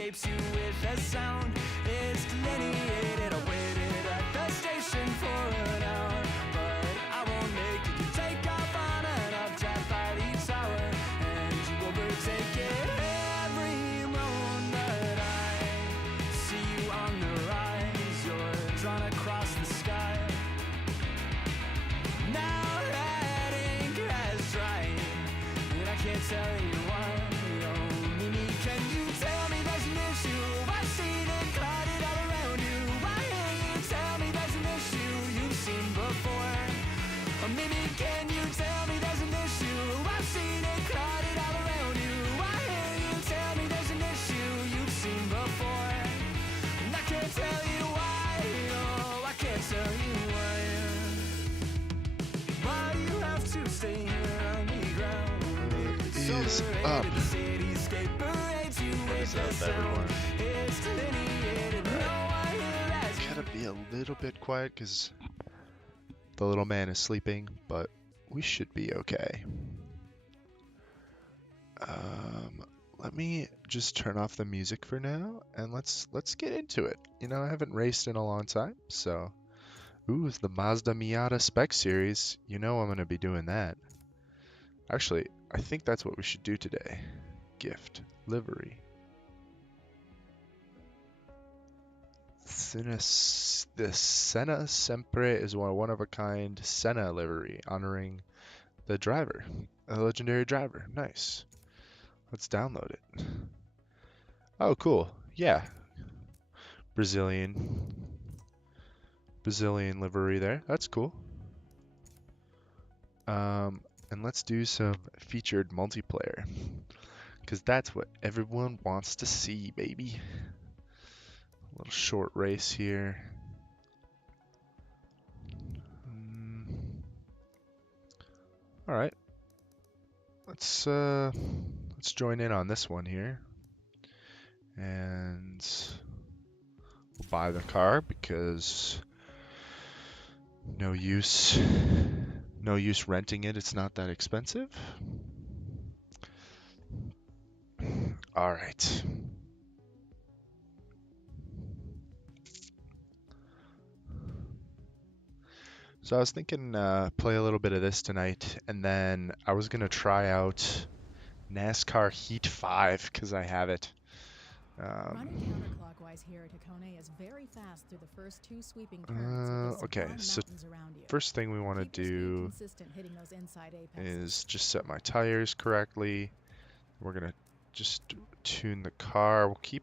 escapes you with a sound. It's delineated. I waited at the station for an hour, but I won't make it. You take off on an updraft by each hour, and you overtake it. Every moment I see you on the rise, you're drawn across the sky. Now that ink has dried, and I can't tell you why. Oh, Mimi, can you tell me there's an issue? I've seen it clouded all around you. Why can't you tell me there's an issue you've seen before? Oh, Mimi, can you tell me there's an issue? I've seen it clouded all around you. Why can't you tell me there's an issue you've seen before? And I can't tell you why. Oh, I can't tell you why. Why you have to stay here on the ground? Is up. What is up, everyone? Gotta be a little bit quiet because the little man is sleeping, but we should be okay. Let me just turn off the music for now, and let's get into it. You know, I haven't raced in a long time, so it's the Mazda Miata Spec Series. You know I'm gonna be doing that. Actually, I think that's what we should do today. Gift livery. The Senna Sempre is one of a kind Senna livery honoring the driver, a legendary driver. Nice. Let's download it. Oh, cool. Yeah. Brazilian livery there. That's cool. And let's do some featured multiplayer, because that's what everyone wants to see, baby. A little short race here. All right. Let's join in on this one here, and we'll buy the car because no use renting it. It's not that expensive. All right. So I was thinking play a little bit of this tonight, and then I was gonna try out NASCAR Heat 5 because I have it. Running counterclockwise here at Hakone is very fast through the first two sweeping turns. Okay, so first thing we want to do is just set my tires correctly. We're gonna just tune the car. We'll keep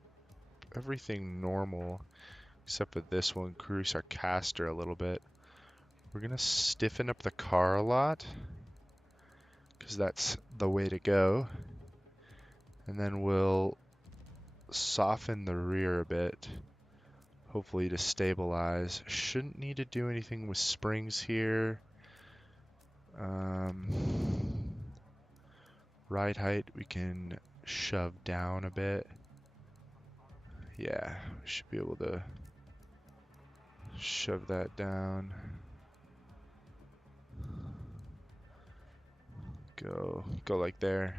everything normal except for this one, increase our caster a little bit. We're gonna stiffen up the car a lot because that's the way to go. And then we'll soften the rear a bit, hopefully to stabilize. Shouldn't need to do anything with springs here. Ride height we can shove down a bit. Yeah, we should be able to shove that down. Go like there.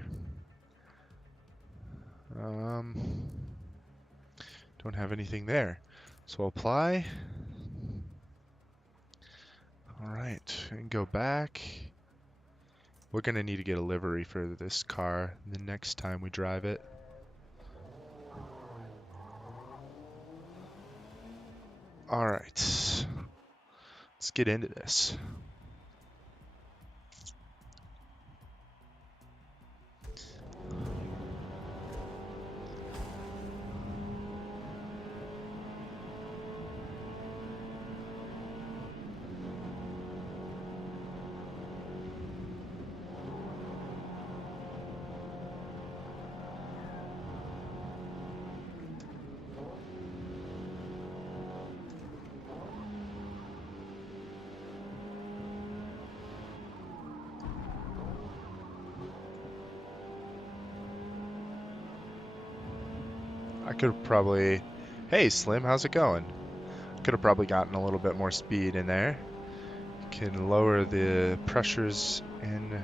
Don't have anything there, so apply. All right, and go back. We're gonna need to get a livery for this car the next time we drive it. All right, let's get into this. I could have probably, hey Slim, how's it going? Could have probably gotten a little bit more speed in there. Can lower the pressures in.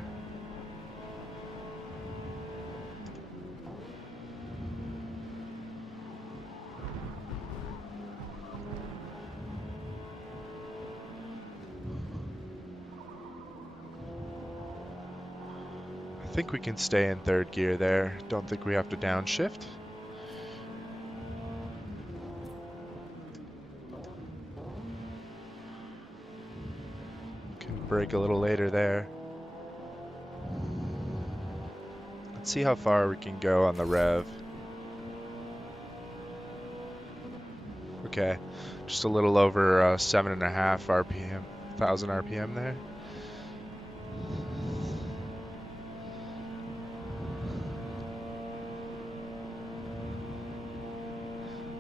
think we can stay in third gear there. Don't think we have to downshift. Can brake a little later there. Let's see how far we can go on the rev. Okay, just a little over 7.5 RPM, 1,000 RPM there.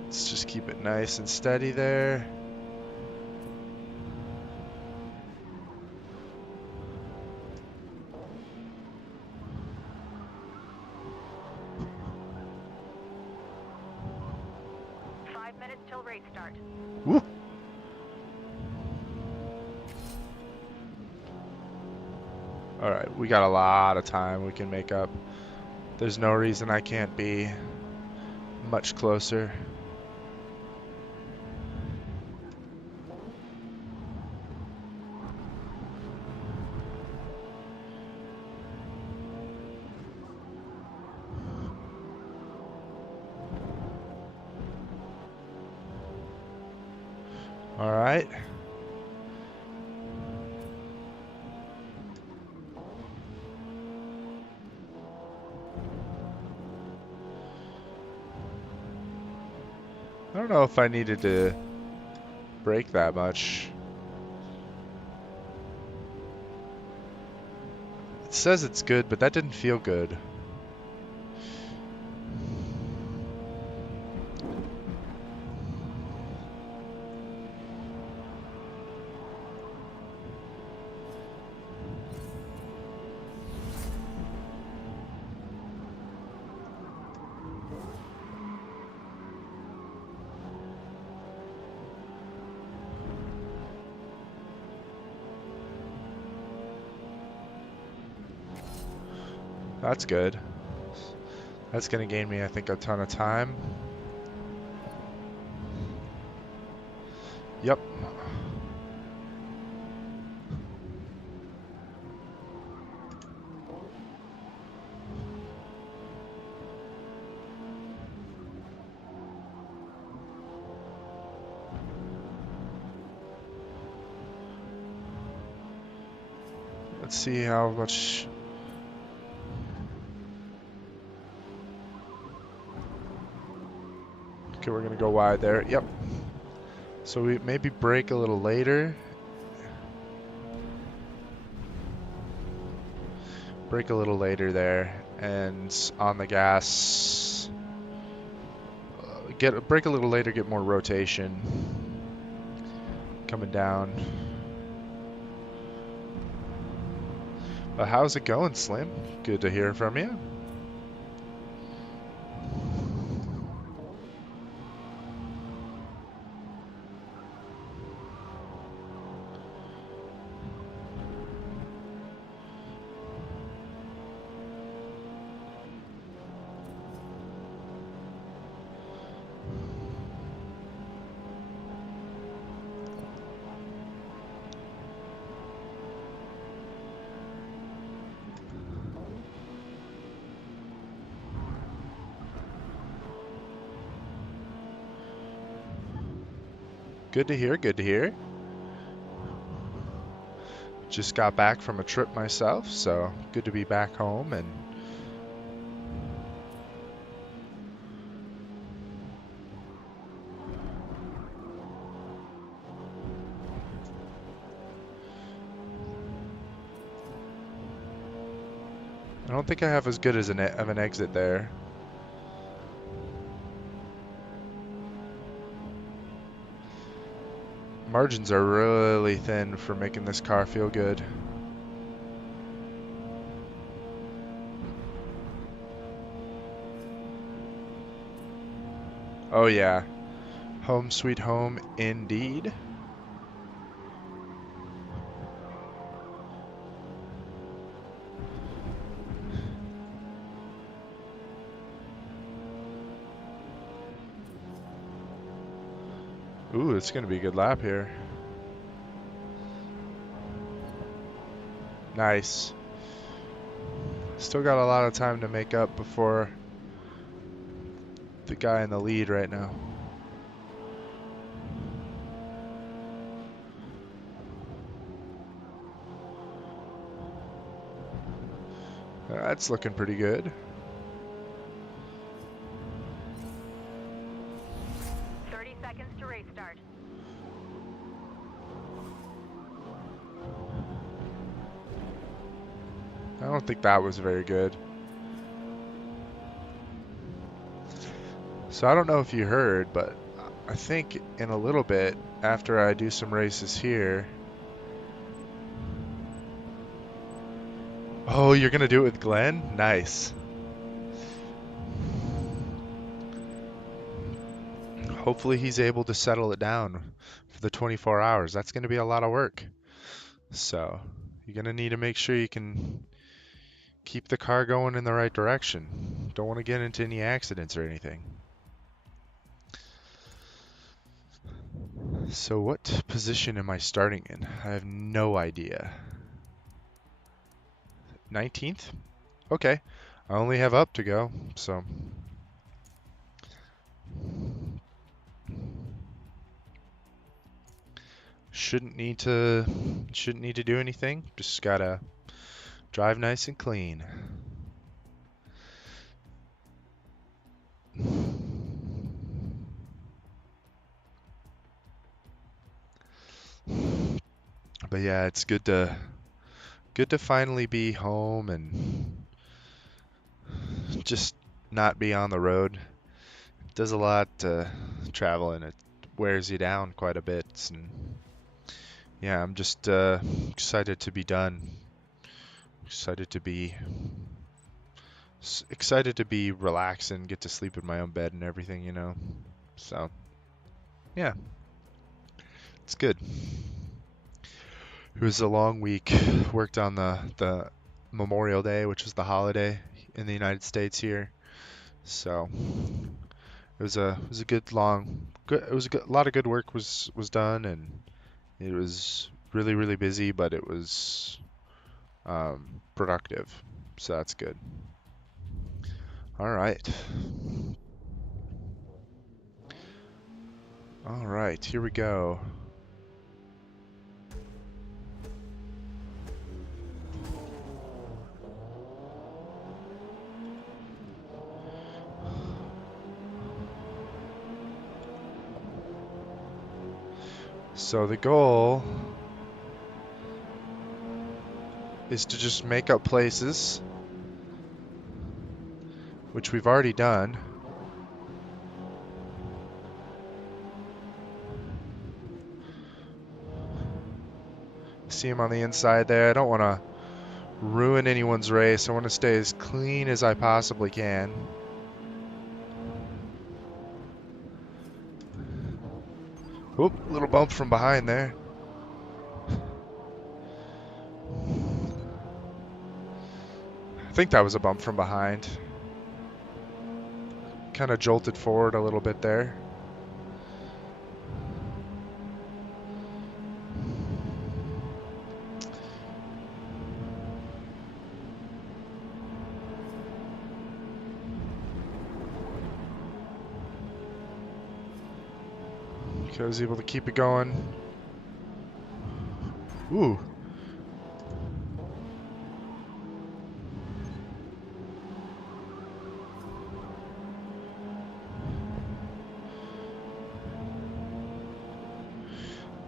Let's just keep it nice and steady there. Woo. All right, we got a lot of time we can make up. There's no reason I can't be much closer. All right. I don't know if I needed to brake that much. It says it's good, but that didn't feel good. That's good. That's gonna gain me, I think, a ton of time. Yep. Let's see how much. Okay, we're gonna go wide there. Yep. So we maybe brake a little later. Brake a little later there, and on the gas. Brake a little later, get more rotation. Coming down. But how's it going, Slim? Good to hear from you. Good to hear, good to hear. Just got back from a trip myself, so good to be back home and I don't think I have as good as of an exit there. Margins are really thin for making this car feel good. Oh yeah, home sweet home indeed. Ooh, it's gonna be a good lap here. Nice. Still got a lot of time to make up before the guy in the lead right now. That's looking pretty good. To race start. I don't think that was very good. So I don't know if you heard, but I think in a little bit, after I do some races here... Oh, you're going to do it with Glenn? Nice. Hopefully he's able to settle it down for the 24 hours. That's going to be a lot of work. So you're going to need to make sure you can keep the car going in the right direction. Don't want to get into any accidents or anything. So what position am I starting in? I have no idea. 19th? Okay. I only have up to go, so... Shouldn't need to do anything. Just gotta drive nice and clean. But yeah, it's good to finally be home and just not be on the road. It does a lot traveling. It wears you down quite a bit. And yeah, I'm just excited to be done. Excited to be relaxed and get to sleep in my own bed and everything, you know. So yeah, it's good. It was a long week. Worked on the Memorial Day, which is the holiday in the United States here. So it was a good long good it was a lot of good work was done, and it was really busy, but it was productive. So that's good. All right. All right, here we go. So the goal is to just make up places, which we've already done. See him on the inside there. I don't want to ruin anyone's race. I want to stay as clean as I possibly can. Oop, little bump from behind there. I think that was a bump from behind. Kind of jolted forward a little bit there. I was able to keep it going. Ooh.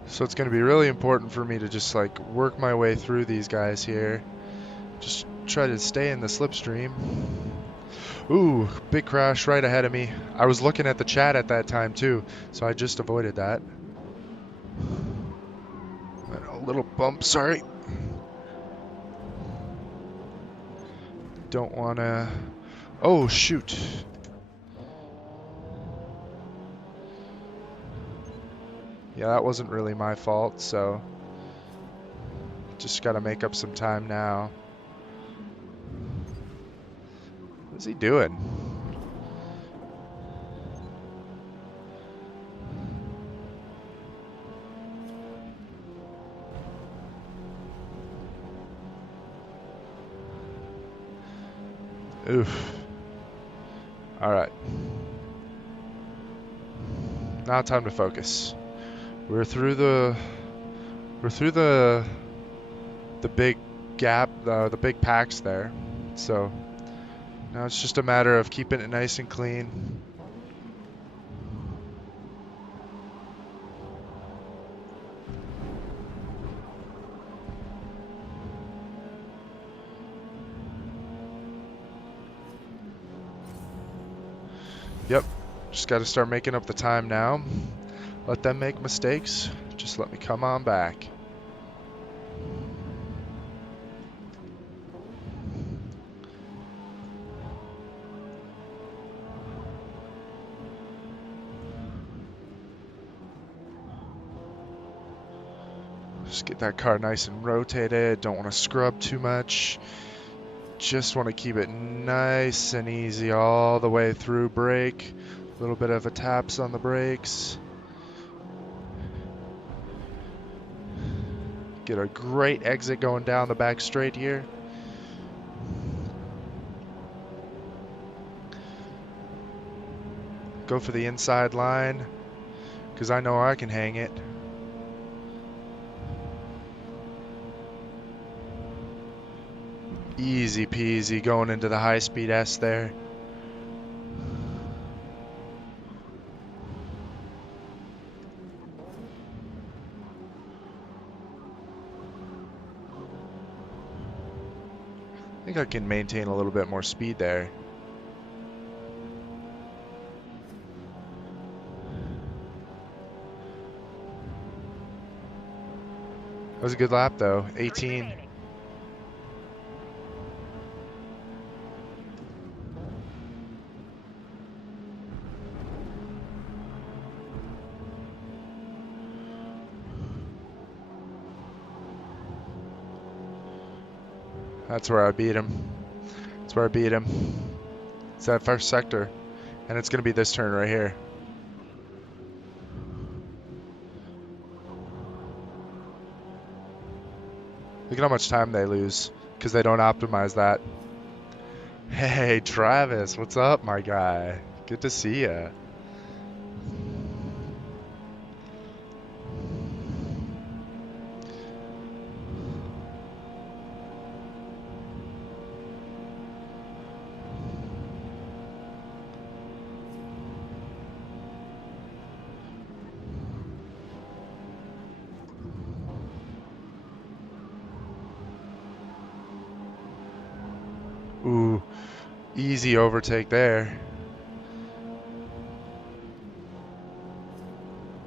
So it's going to be really important for me to just like work my way through these guys here. Just try to stay in the slipstream. Ooh, big crash right ahead of me. I was looking at the chat at that time too, so I just avoided that. A little bump, sorry. Don't want to... Oh, shoot. Yeah, that wasn't really my fault, so... Just got to make up some time now. What's he doing? Oof. All right. Now time to focus. We're through the big gap, the big packs there. So now it's just a matter of keeping it nice and clean. Yep, just got to start making up the time now. Let them make mistakes. Just let me come on back. Just get that car nice and rotated. Don't want to scrub too much. Just want to keep it nice and easy all the way through. Brake. A little bit of a taps on the brakes. Get a great exit going down the back straight here. Go for the inside line, because I know I can hang it. Easy peasy going into the high-speed S there. I think I can maintain a little bit more speed there. That was a good lap though, 18. That's where I beat him. That's where I beat him. It's that first sector. And it's going to be this turn right here. Look at how much time they lose because they don't optimize that. Hey, Travis, what's up, my guy? Good to see ya. Ooh, easy overtake there.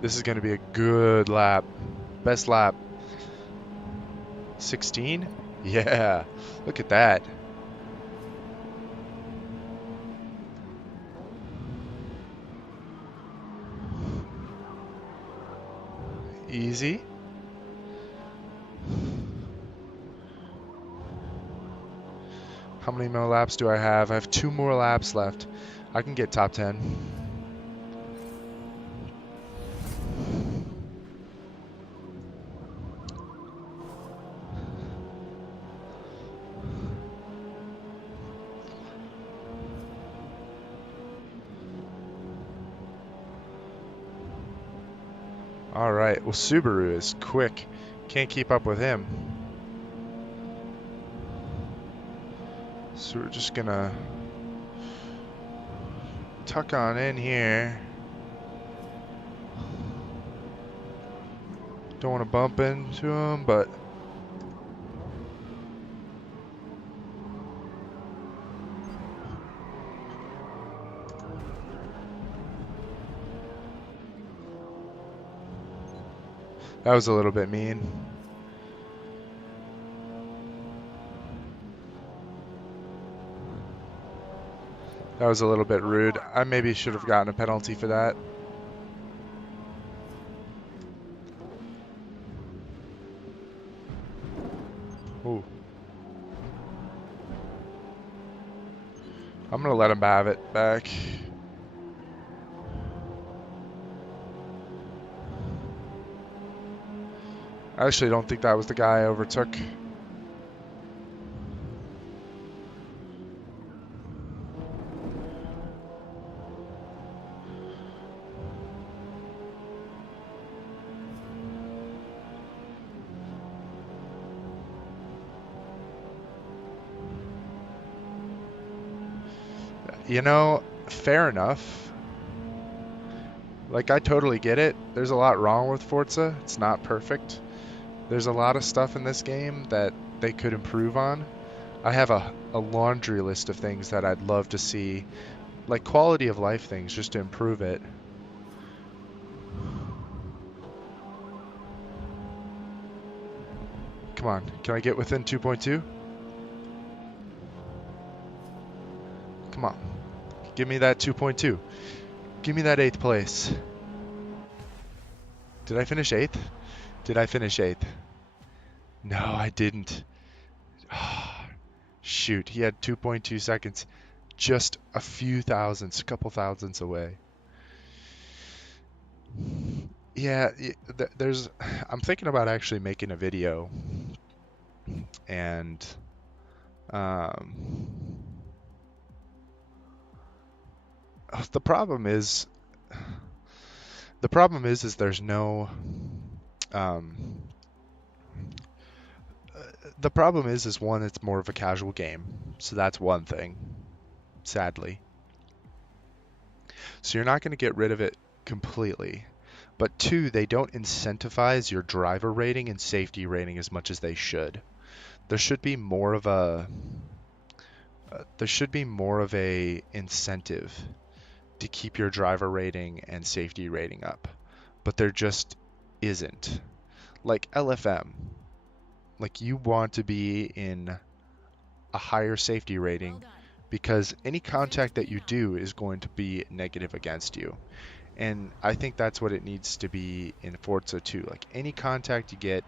This is going to be a good lap. Best lap. 16? Yeah, look at that. Easy. How many more laps do I have? I have 2 more laps left. I can get top 10. All right, well, Subaru is quick. Can't keep up with him. So we're just gonna tuck on in here. Don't want to bump into him, but that was a little bit mean. That was a little bit rude. I maybe should have gotten a penalty for that. Ooh. I'm gonna let him have it back. I actually don't think that was the guy I overtook. you know, fair enough. Like, I totally get it. There's a lot wrong with Forza. It's not perfect. There's a lot of stuff in this game that they could improve on. I have a laundry list of things that I'd love to see, like quality of life things, just to improve it. Come on, can I get within 2.2? Come on, give me that 2.2. Give me that 8th place. Did I finish 8th? Did I finish 8th? No, I didn't. Shoot, he had 2.2 seconds. Just a few thousandths, a couple thousandths away. Yeah, I'm thinking about actually making a video, and the problem is there's no the problem is one, it's more of a casual game, so that's one thing, sadly. So you're not going to get rid of it completely. But two, they don't incentivize your driver rating and safety rating as much as they should. There should be more of a incentive to keep your driver rating and safety rating up, but there just isn't. Like LFM, like you want to be in a higher safety rating because any contact that you do is going to be negative against you. And I think that's what it needs to be in Forza too. Like any contact you get,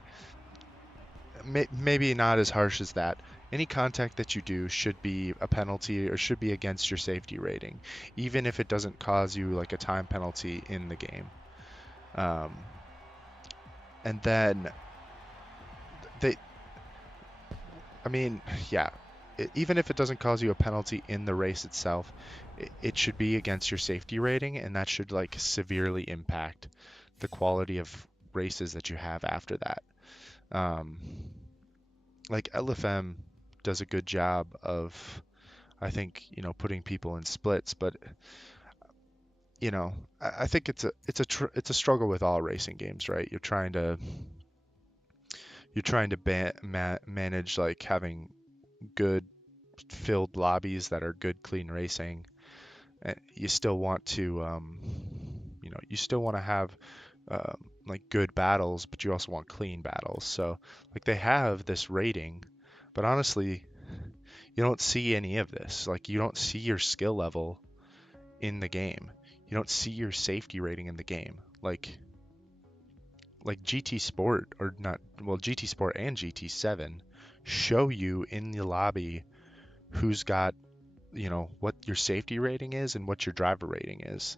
maybe not as harsh as that. Any contact that you do should be a penalty or should be against your safety rating, even if it doesn't cause you like a time penalty in the game. And then even if it doesn't cause you a penalty in the race itself, it should be against your safety rating, and that should like severely impact the quality of races that you have after that. Like LFM does a good job of, I think, putting people in splits, but I think it's a struggle with all racing games, right? You're trying to manage like having good filled lobbies that are good clean racing. You still want to have like good battles, but you also want clean battles. So like they have this rating, but honestly, you don't see any of this. Like you don't see your skill level in the game. You don't see your safety rating in the game. Like GT Sport GT Sport and GT7 show you in the lobby who's got, what your safety rating is and what your driver rating is.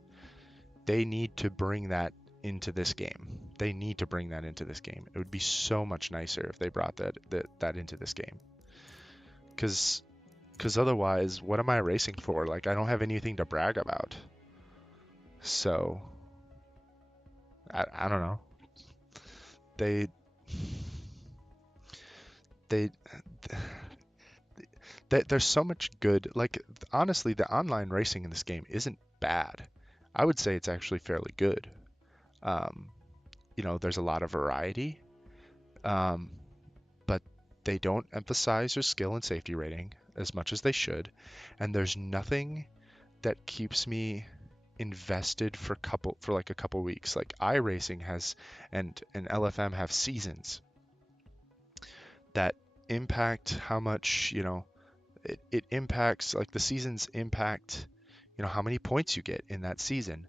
They need to bring that into this game. It would be so much nicer if they brought that into this game. Because otherwise, what am I racing for? Like, I don't have anything to brag about. So, I don't know. There's so much good. Like, honestly, the online racing in this game isn't bad. I would say it's actually fairly good. There's a lot of variety, but they don't emphasize your skill and safety rating as much as they should, and there's nothing that keeps me invested for like a couple weeks. Like iRacing has and LFM have seasons that impact how much, it impacts, like the seasons impact, how many points you get in that season.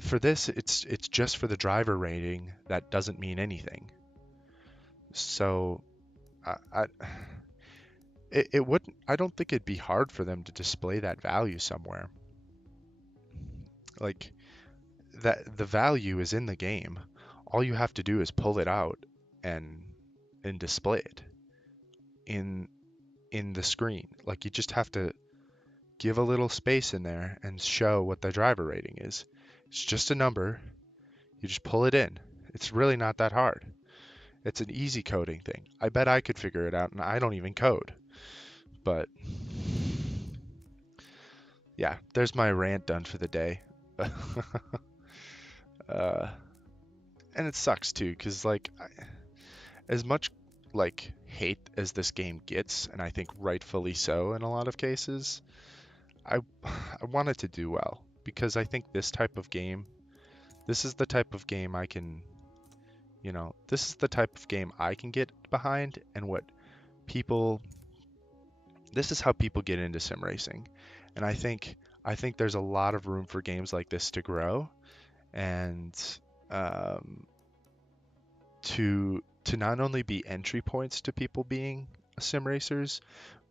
For this, it's just for the driver rating. That doesn't mean anything. So I don't think it'd be hard for them to display that value somewhere. Like that the value is in the game. All you have to do is pull it out and display it in the screen. Like you just have to give a little space in there and show what the driver rating is. It's just a number. You just pull it in. It's really not that hard. It's an easy coding thing. I bet I could figure it out, and I don't even code. But yeah, there's my rant done for the day. uh, and it sucks too, because like as much like hate as this game gets, and I think rightfully so in a lot of cases, I I want it to do well because I think this type of game, this is the type of game I can, this is the type of game I can get behind, and what people, this is how people get into sim racing, and I think there's a lot of room for games like this to grow, and um, to not only be entry points to people being sim racers,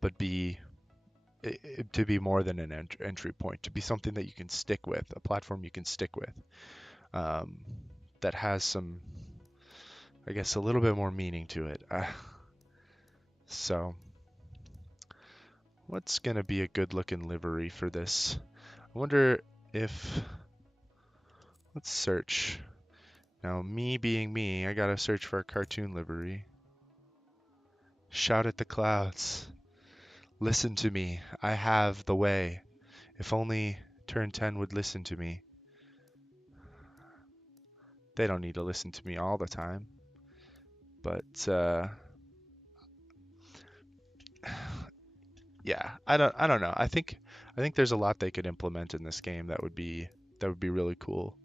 but to be more than an entry point, to be something that you can stick with, a platform you can stick with, um, that has some, I guess, a little bit more meaning to it. So, what's gonna be a good looking livery for this? I wonder if, let's search. Now, me being me, I gotta search for a cartoon livery. Shout at the clouds. Listen to me. I have the way. If only Turn 10 would listen to me. They don't need to listen to me all the time. But yeah, I don't know. I think there's a lot they could implement in this game that would be really cool.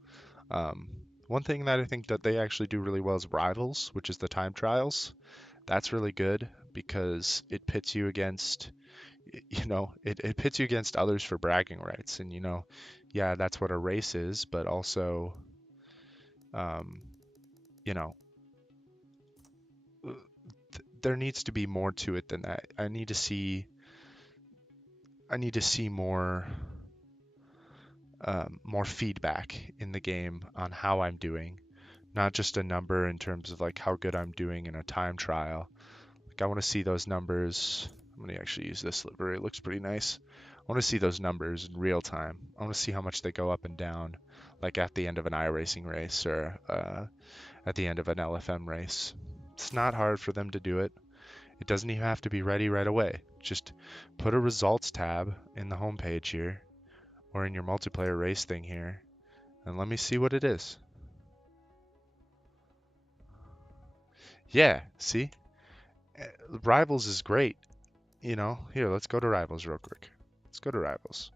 Um, One thing that I think that they actually do really well is Rivals, which is the time trials. That's really good because it pits you against, it pits you against others for bragging rights. And, yeah, that's what a race is, but also, um, you know, there needs to be more to it than that. I need to see more feedback in the game on how I'm doing, not just a number in terms of like how good I'm doing in a time trial. Like I want to see those numbers. I'm gonna actually use this livery. It looks pretty nice. I want to see those numbers in real time. I want to see how much they go up and down, like at the end of an iRacing race or at the end of an LFM race. It's not hard for them to do it. It doesn't even have to be ready right away. Just put a results tab in the homepage here or in your multiplayer race thing here, and let me see what it is. Yeah, see? Rivals is great. Here, let's go to Rivals real quick. Let's go to Rivals.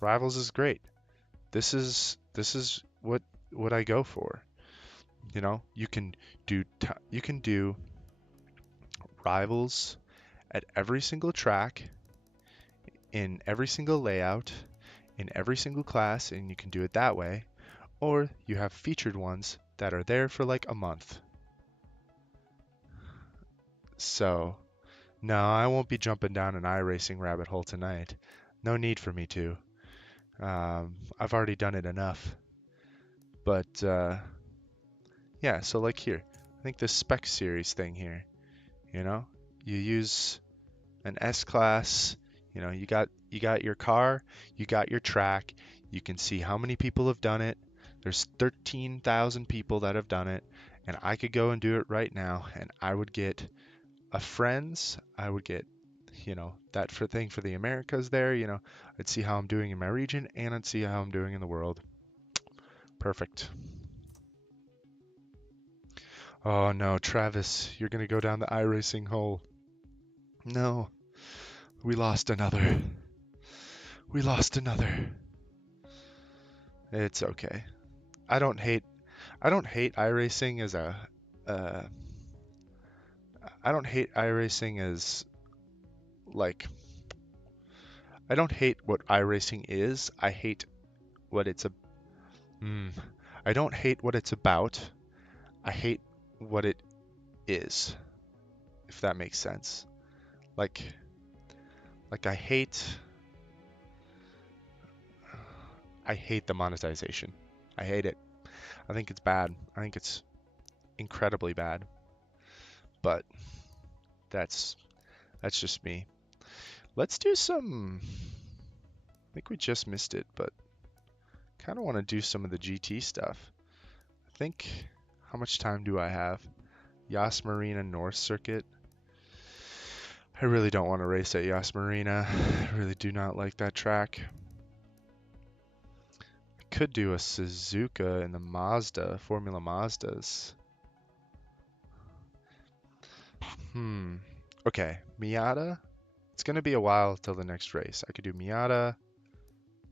Rivals is great. This is what I go for. You can do Rivals at every single track, in every single layout, in every single class, and you can do it that way. Or you have featured ones that are there for like a month. So, no, I won't be jumping down an iRacing rabbit hole tonight. No need for me to. I've already done it enough. But yeah, so like here, I think this spec series thing here, you use an S class, you got your car, you got your track, you can see how many people have done it. There's 13,000 people that have done it, and I could go and do it right now, and I would get a friends, I would get, that thing for the Americas there, I'd see how I'm doing in my region, and I'd see how I'm doing in the world. Perfect. Oh no, Travis, you're gonna go down the iRacing hole. No, we lost another. We lost another. It's okay. I don't hate iRacing as a uh, I don't hate iRacing as like I don't hate what iRacing is. I hate what it's a I don't hate what it's about. I hate what it is, if that makes sense. Like I hate the monetization. I hate it. I think it's bad. I think it's incredibly bad. But that's just me. Let's do some, I think we just missed it, but kind of want to do some of the GT stuff. I think, how much time do I have? Yas Marina North Circuit. I really don't want to race at Yas Marina. I really do not like that track. could do a Suzuka in the Mazda, Formula Mazdas. Okay, Miata. It's going to be a while till the next race. I could do Miata.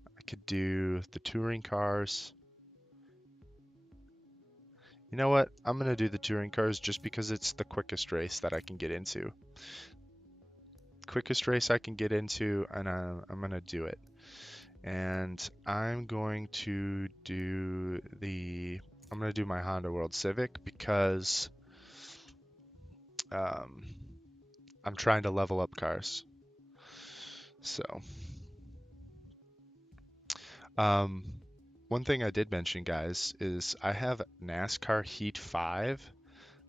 I could do the touring cars. You know what? I'm going to do the touring cars just because it's the quickest race that I can get into. Quickest race I can get into, and I'm going to do it. And I'm going to do my Honda World Civic because I'm trying to level up cars. So, one thing I did mention, guys, is I have NASCAR Heat 5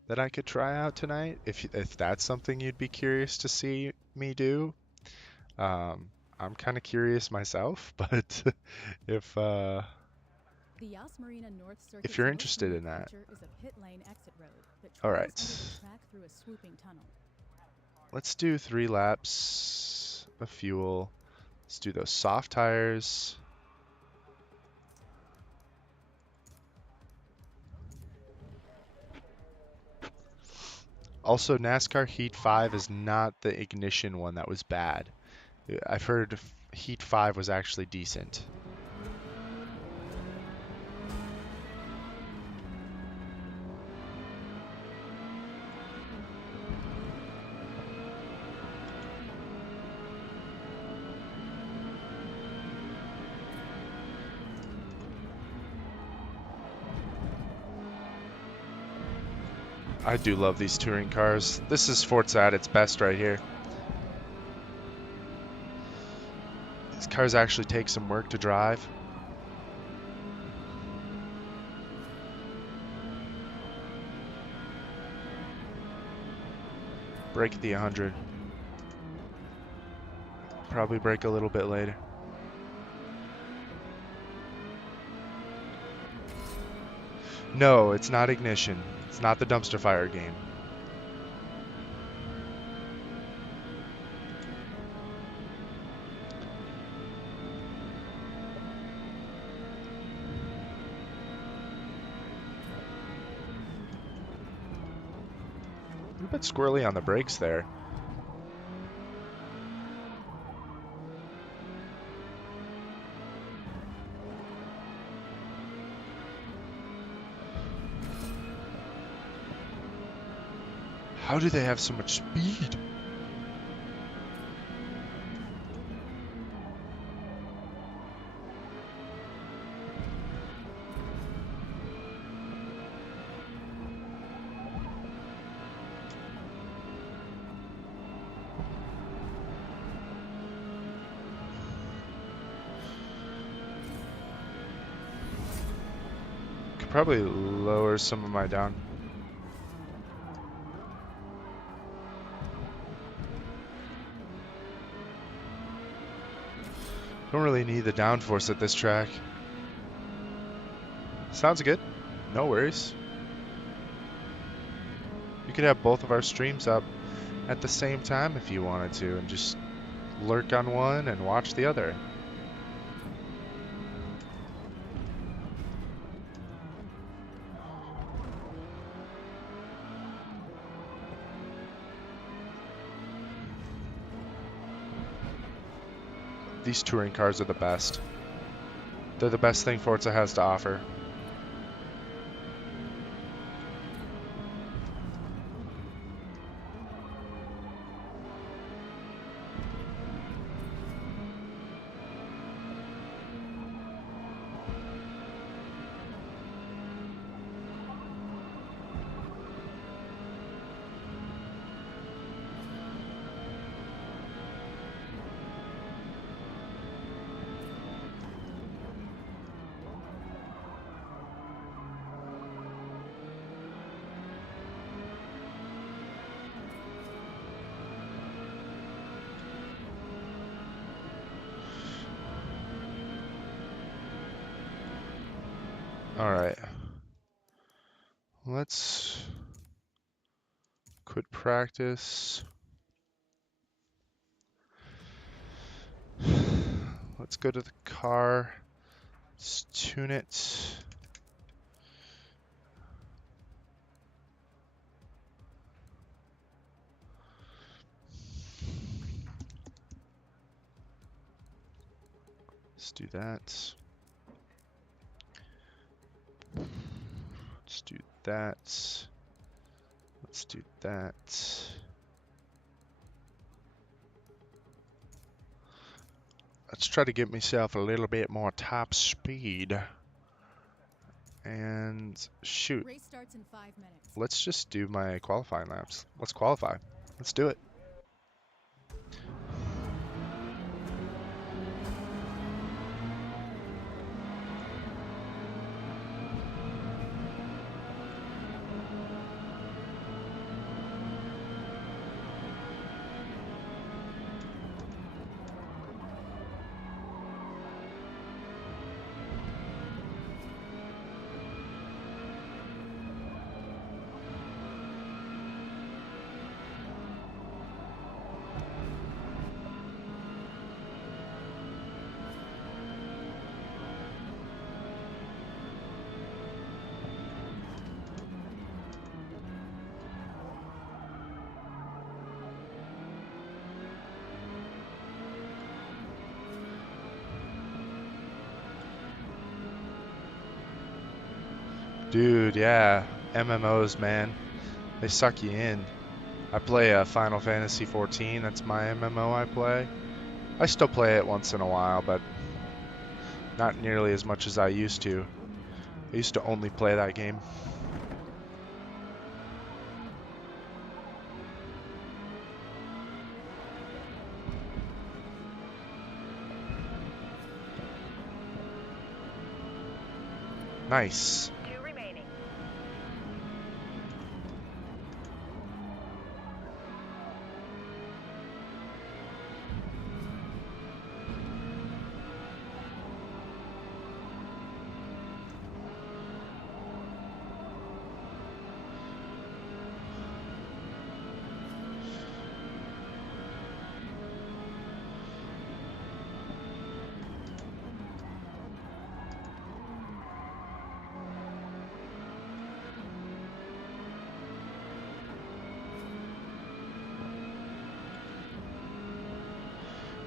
that I could try out tonight. If that's something you'd be curious to see me do. I'm kind of curious myself, but if The Yas Marina North Circuit's you're most interested unique in that. feature is a pit lane exit road that All travels right. under the track through a swooping tunnel. Let's do 3 laps of fuel. Let's do those soft tires. Also, NASCAR Heat 5 is not the ignition one that was bad. I've heard Heat 5 was actually decent. I do love these touring cars. This is Forza at its best right here. These cars actually take some work to drive. Brake at the 100. Probably brake a little bit later. No, it's not ignition. It's not the dumpster fire game. A bit squirrely on the brakes there. How do they have so much speed? Could probably lower some of my down. Don't really need the downforce at this track. Sounds good. No worries. You could have both of our streams up at the same time if you wanted to and just lurk on one and watch the other. These touring cars are the best. They're the best thing Forza has to offer. Alright. Let's quit practice. Let's go to the car. Let's tune it. Let's do that. Let's do that. Let's do that. Let's try to get myself a little bit more top speed. And shoot, Race starts in 5 minutes. let's just do my qualifying laps. Let's qualify. Let's do it. Dude, yeah, MMOs, man, they suck you in. I play Final Fantasy 14, that's my MMO I play. I still play it once in a while, but not nearly as much as I used to. I used to only play that game. Nice. 2 remaining.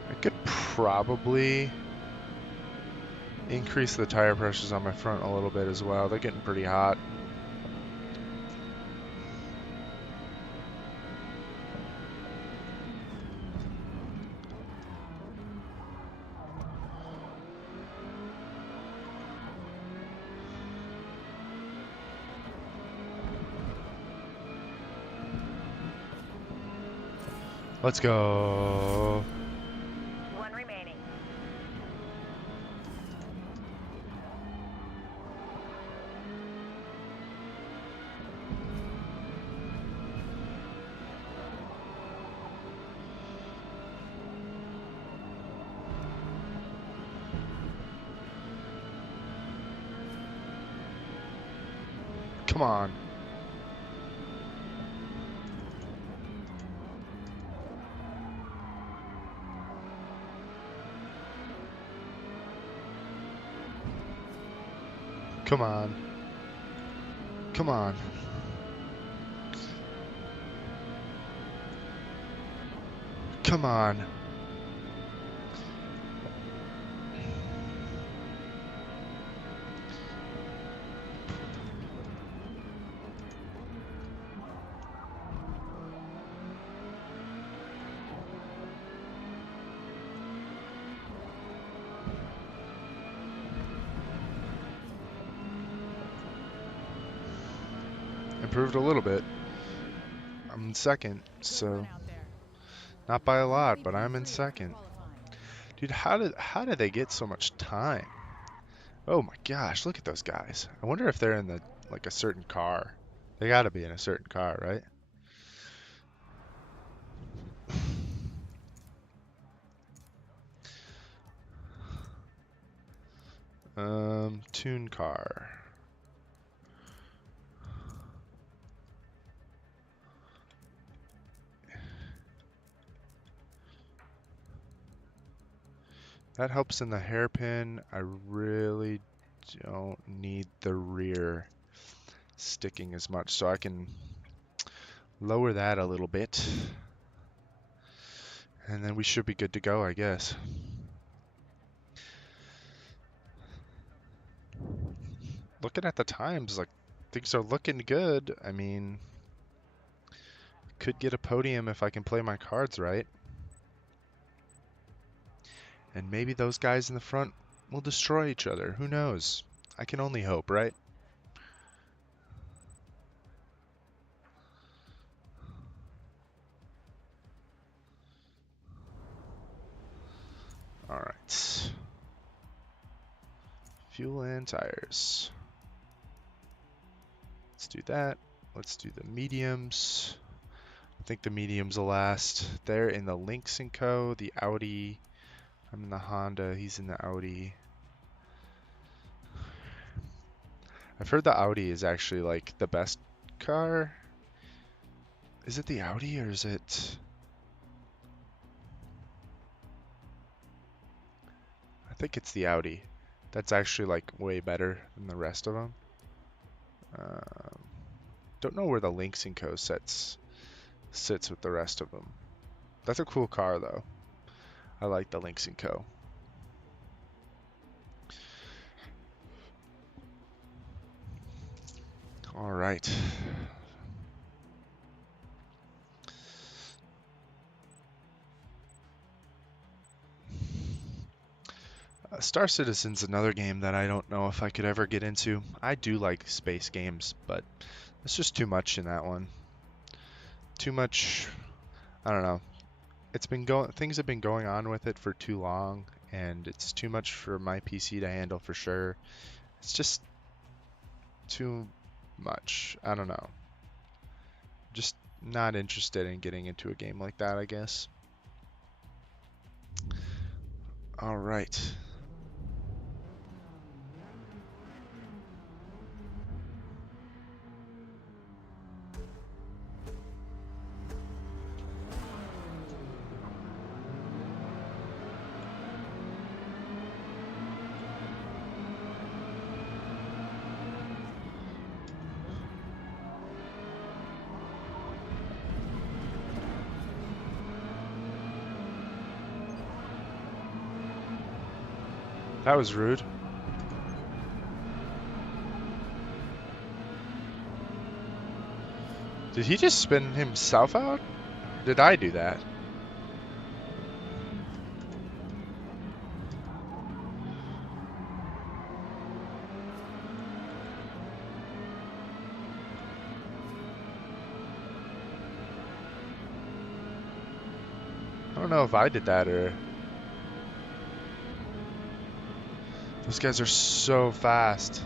I could probably increase the tire pressures on my front a little bit as well. They're getting pretty hot. Let's go. 1 remaining. Come on. Come on. Come on. Come on. Improved a little bit. I'm in second, Good so run out there. not by a lot, but 30.3 I'm in for second. qualifying. Dude, how did they get so much time? Oh my gosh, look at those guys. I wonder if they're in the like a certain car. They got to be in a certain car, right? Tune car. That helps in the hairpin. I really don't need the rear sticking as much, so I can lower that a little bit. And then we should be good to go, I guess. Looking at the times, like, things are looking good. I mean, could get a podium if I can play my cards right. And maybe those guys in the front will destroy each other. Who knows? I can only hope, right? All right. Fuel and tires. Let's do that. Let's do the mediums. I think the mediums will last. They're in the Lynx & Co., the Audi. I'm in the Honda. He's in the Audi. I've heard the Audi is actually like the best car. Is it the Audi or is it? I think it's the Audi. That's actually like way better than the rest of them. Don't know where the Lynx & Co. sits with the rest of them. That's a cool car though. I like the Lynx & Co. All right. Star Citizen's another game that I don't know if I could ever get into. I do like space games, but it's just too much in that one. Too much, I don't know. Things have been going on with it for too long, and it's too much for my PC to handle for sure. It's just too much. I don't know. Just not interested in getting into a game like that, I guess. All right. That was rude. Did he just spin himself out? Or did I do that? I don't know if I did that or... Those guys are so fast.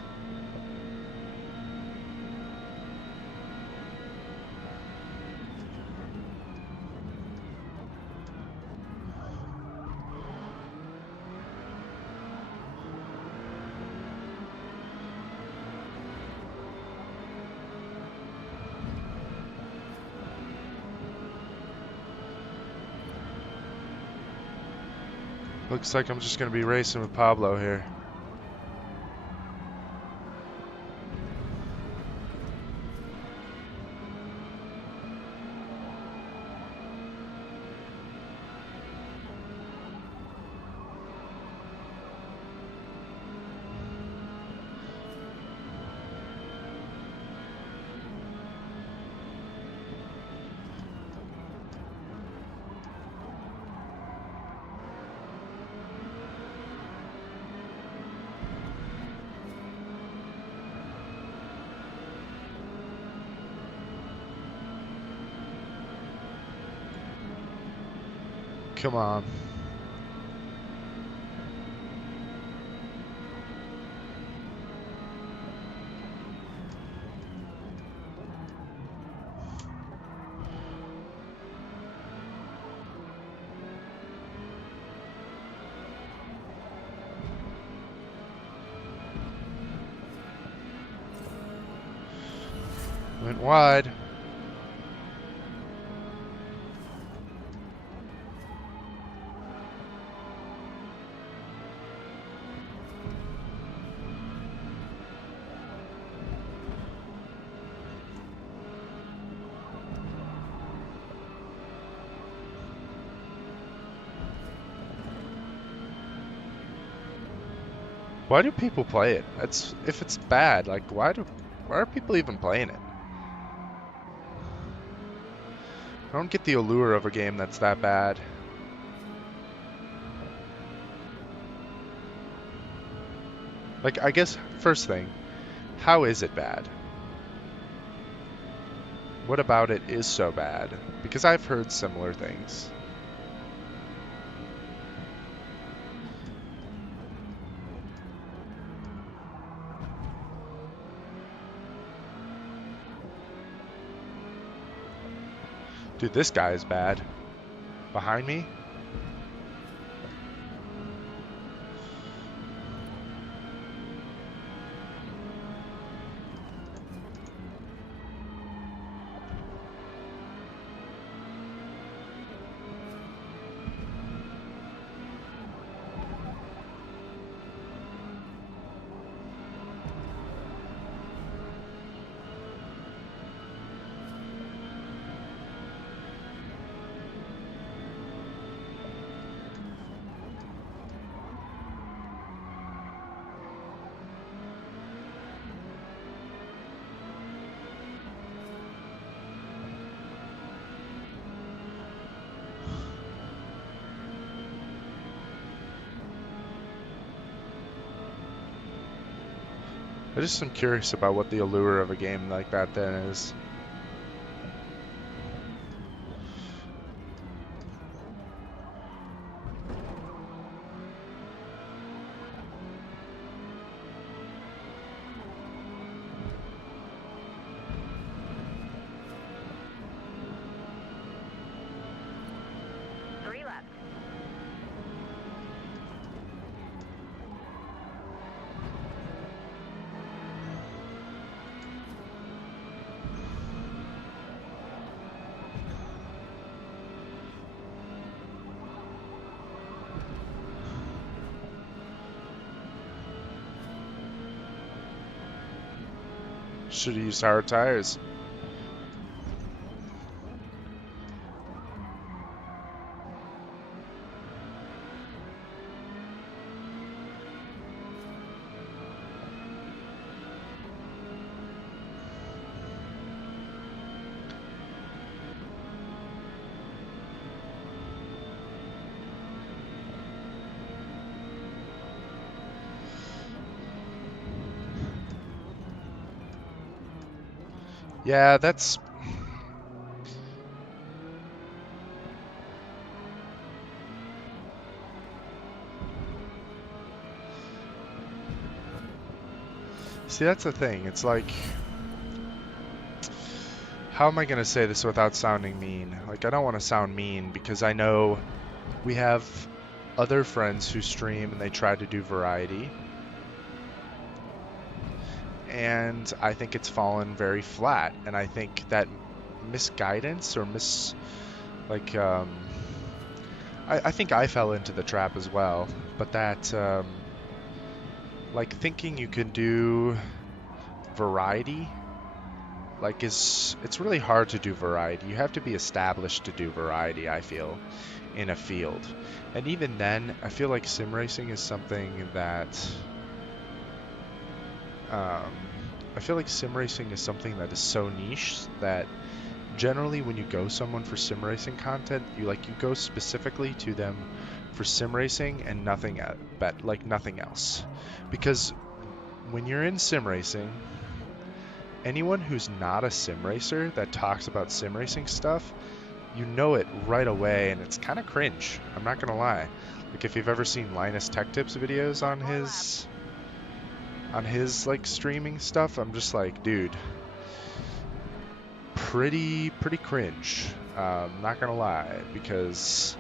Looks like I'm just going to be racing with Pablo here. Come on. Went wide. Why do people play it? That's if it's bad, like why are people even playing it? I don't get the allure of a game that's that bad. Like, I guess, first thing, how is it bad? What about it is so bad? Because I've heard similar things. Dude, this guy is bad. Behind me? I just am curious about what the allure of a game like that then is. Three left. Should have used hard tires. Yeah, that's... See, that's the thing. It's like... How am I going to say this without sounding mean? Like, I don't want to sound mean because I know we have other friends who stream and they try to do variety. And I think it's fallen very flat. And I think that misguidance or I think I fell into the trap as well. But that, like, thinking you can do variety, like, it's really hard to do variety. You have to be established to do variety, I feel, in a field. And even then, I feel like sim racing is something that... I feel like sim racing is something that is so niche that generally when you go someone for sim racing content, you go specifically to them for sim racing and nothing else. Because when you're in sim racing, anyone who's not a sim racer that talks about sim racing stuff, you know it right away, and it's kind of cringe. I'm not gonna lie. Like, if you've ever seen Linus Tech Tips videos on his like streaming stuff, I'm just like, dude, pretty cringe. Not gonna lie, because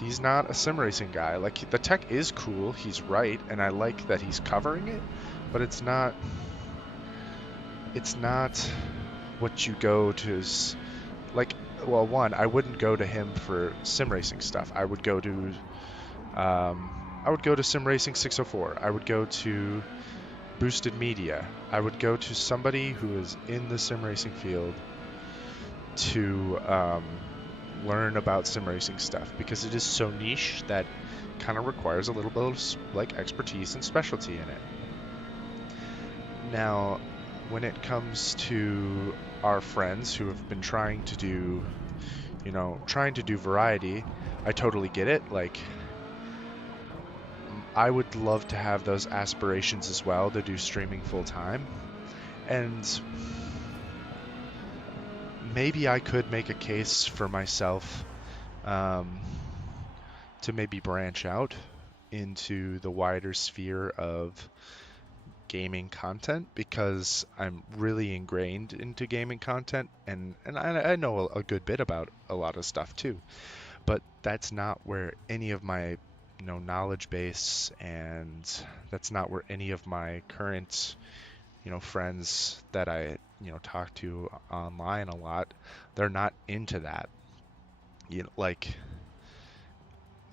he's not a sim racing guy. Like, the tech is cool, he's right, and I like that he's covering it, but it's not what you go to. Like, well, one, I wouldn't go to him for sim racing stuff. I would go to Sim Racing 604. I would go to Boosted Media. I would go to somebody who is in the sim racing field to learn about sim racing stuff because it is so niche that kind of requires a little bit of like expertise and specialty in it. Now, when it comes to our friends who have been trying to do, variety, I totally get it. Like, I would love to have those aspirations as well to do streaming full time. And maybe I could make a case for myself to maybe branch out into the wider sphere of gaming content because I'm really ingrained into gaming content and I know a good bit about a lot of stuff too, but that's not where any of my knowledge base, and that's not where any of my current friends that I talk to online a lot, they're not into that. Like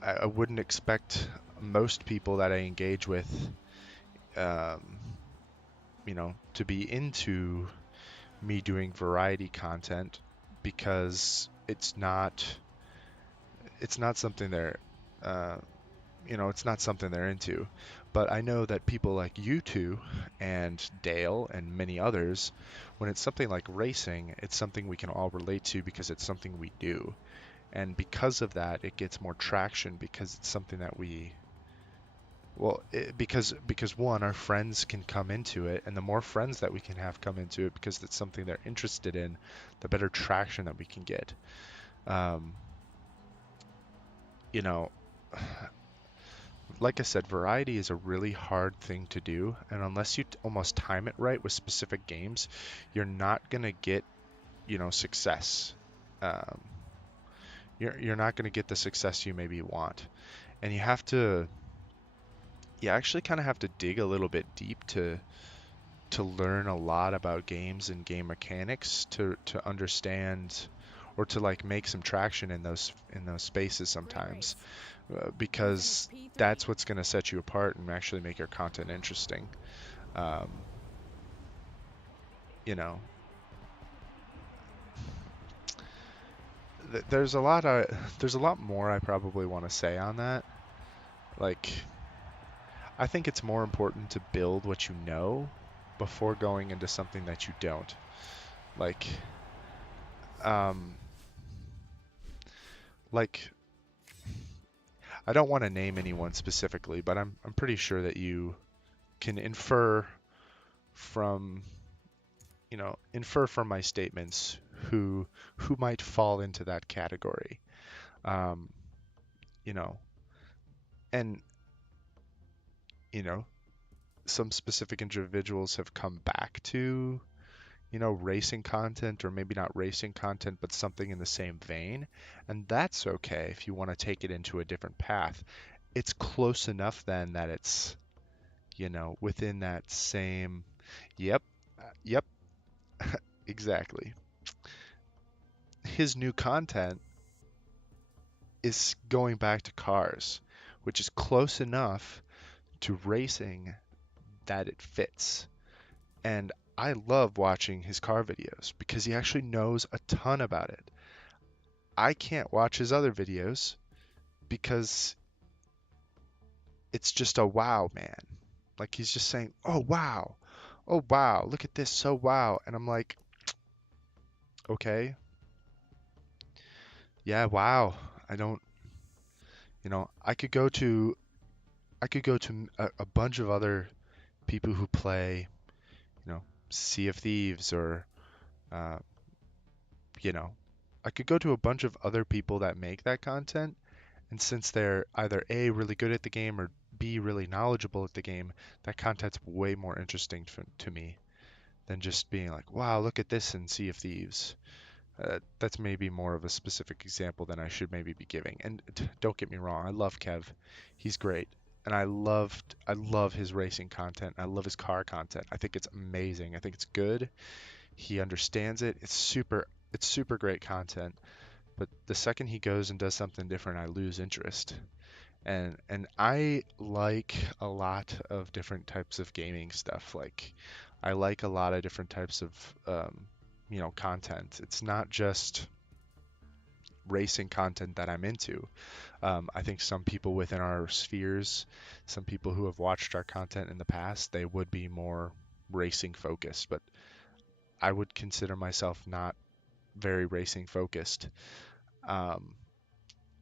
I wouldn't expect most people that I engage with um, to be into me doing variety content because it's not something uh, it's not something they're into. But I know that people like you two and Dale and many others, when it's something like racing, it's something we can all relate to because it's something we do. And because of that, it gets more traction because it's something that because one, our friends can come into it, and the more friends that we can have come into it because it's something they're interested in, the better traction that we can get. Um, you know, like I said, variety is a really hard thing to do, and unless you almost time it right with specific games, you're not gonna get, success. Um, you're not gonna get the success you maybe want, and you actually kind of have to dig a little bit deep to learn a lot about games and game mechanics to understand or to like make some traction in those spaces sometimes, because that's what's going to set you apart and actually make your content interesting. Um, you know, there's a lot more I probably want to say on that. Like, I think it's more important to build what you know before going into something that you don't. Like, um, like I don't want to name anyone specifically, but I'm pretty sure that you can from infer from my statements who might fall into that category. Um, you know, and you know, some specific individuals have come back to racing content, or maybe not racing content, but something in the same vein, and that's okay if you want to take it into a different path. It's close enough then that it's within that same. Yep, yep, exactly. His new content is going back to cars, which is close enough to racing that it fits. And I love watching his car videos because he actually knows a ton about it. I can't watch his other videos because it's just a wow, man. Like he's just saying, oh wow, look at this, so wow." And I'm like, "Okay. Yeah, wow. I don't, I could go to a bunch of other people who play, Sea of Thieves, or uh, you know, I could go to a bunch of other people that make that content, and since they're either A, really good at the game, or B, really knowledgeable at the game, that content's way more interesting to me than just being like, wow, look at this in Sea of Thieves. That's maybe more of a specific example than I should maybe be giving. And don't get me wrong, I love Kev. He's great. And I love his racing content. I love his car content. I think it's amazing. I think it's good. He understands it. It's super great content. But the second he goes and does something different, I lose interest. And I like a lot of different types of gaming stuff. Like I like a lot of different types of content. It's not just racing content that I'm into. I think some people within our spheres, some people who have watched our content in the past, they would be more racing focused, but I would consider myself not very racing focused. Um,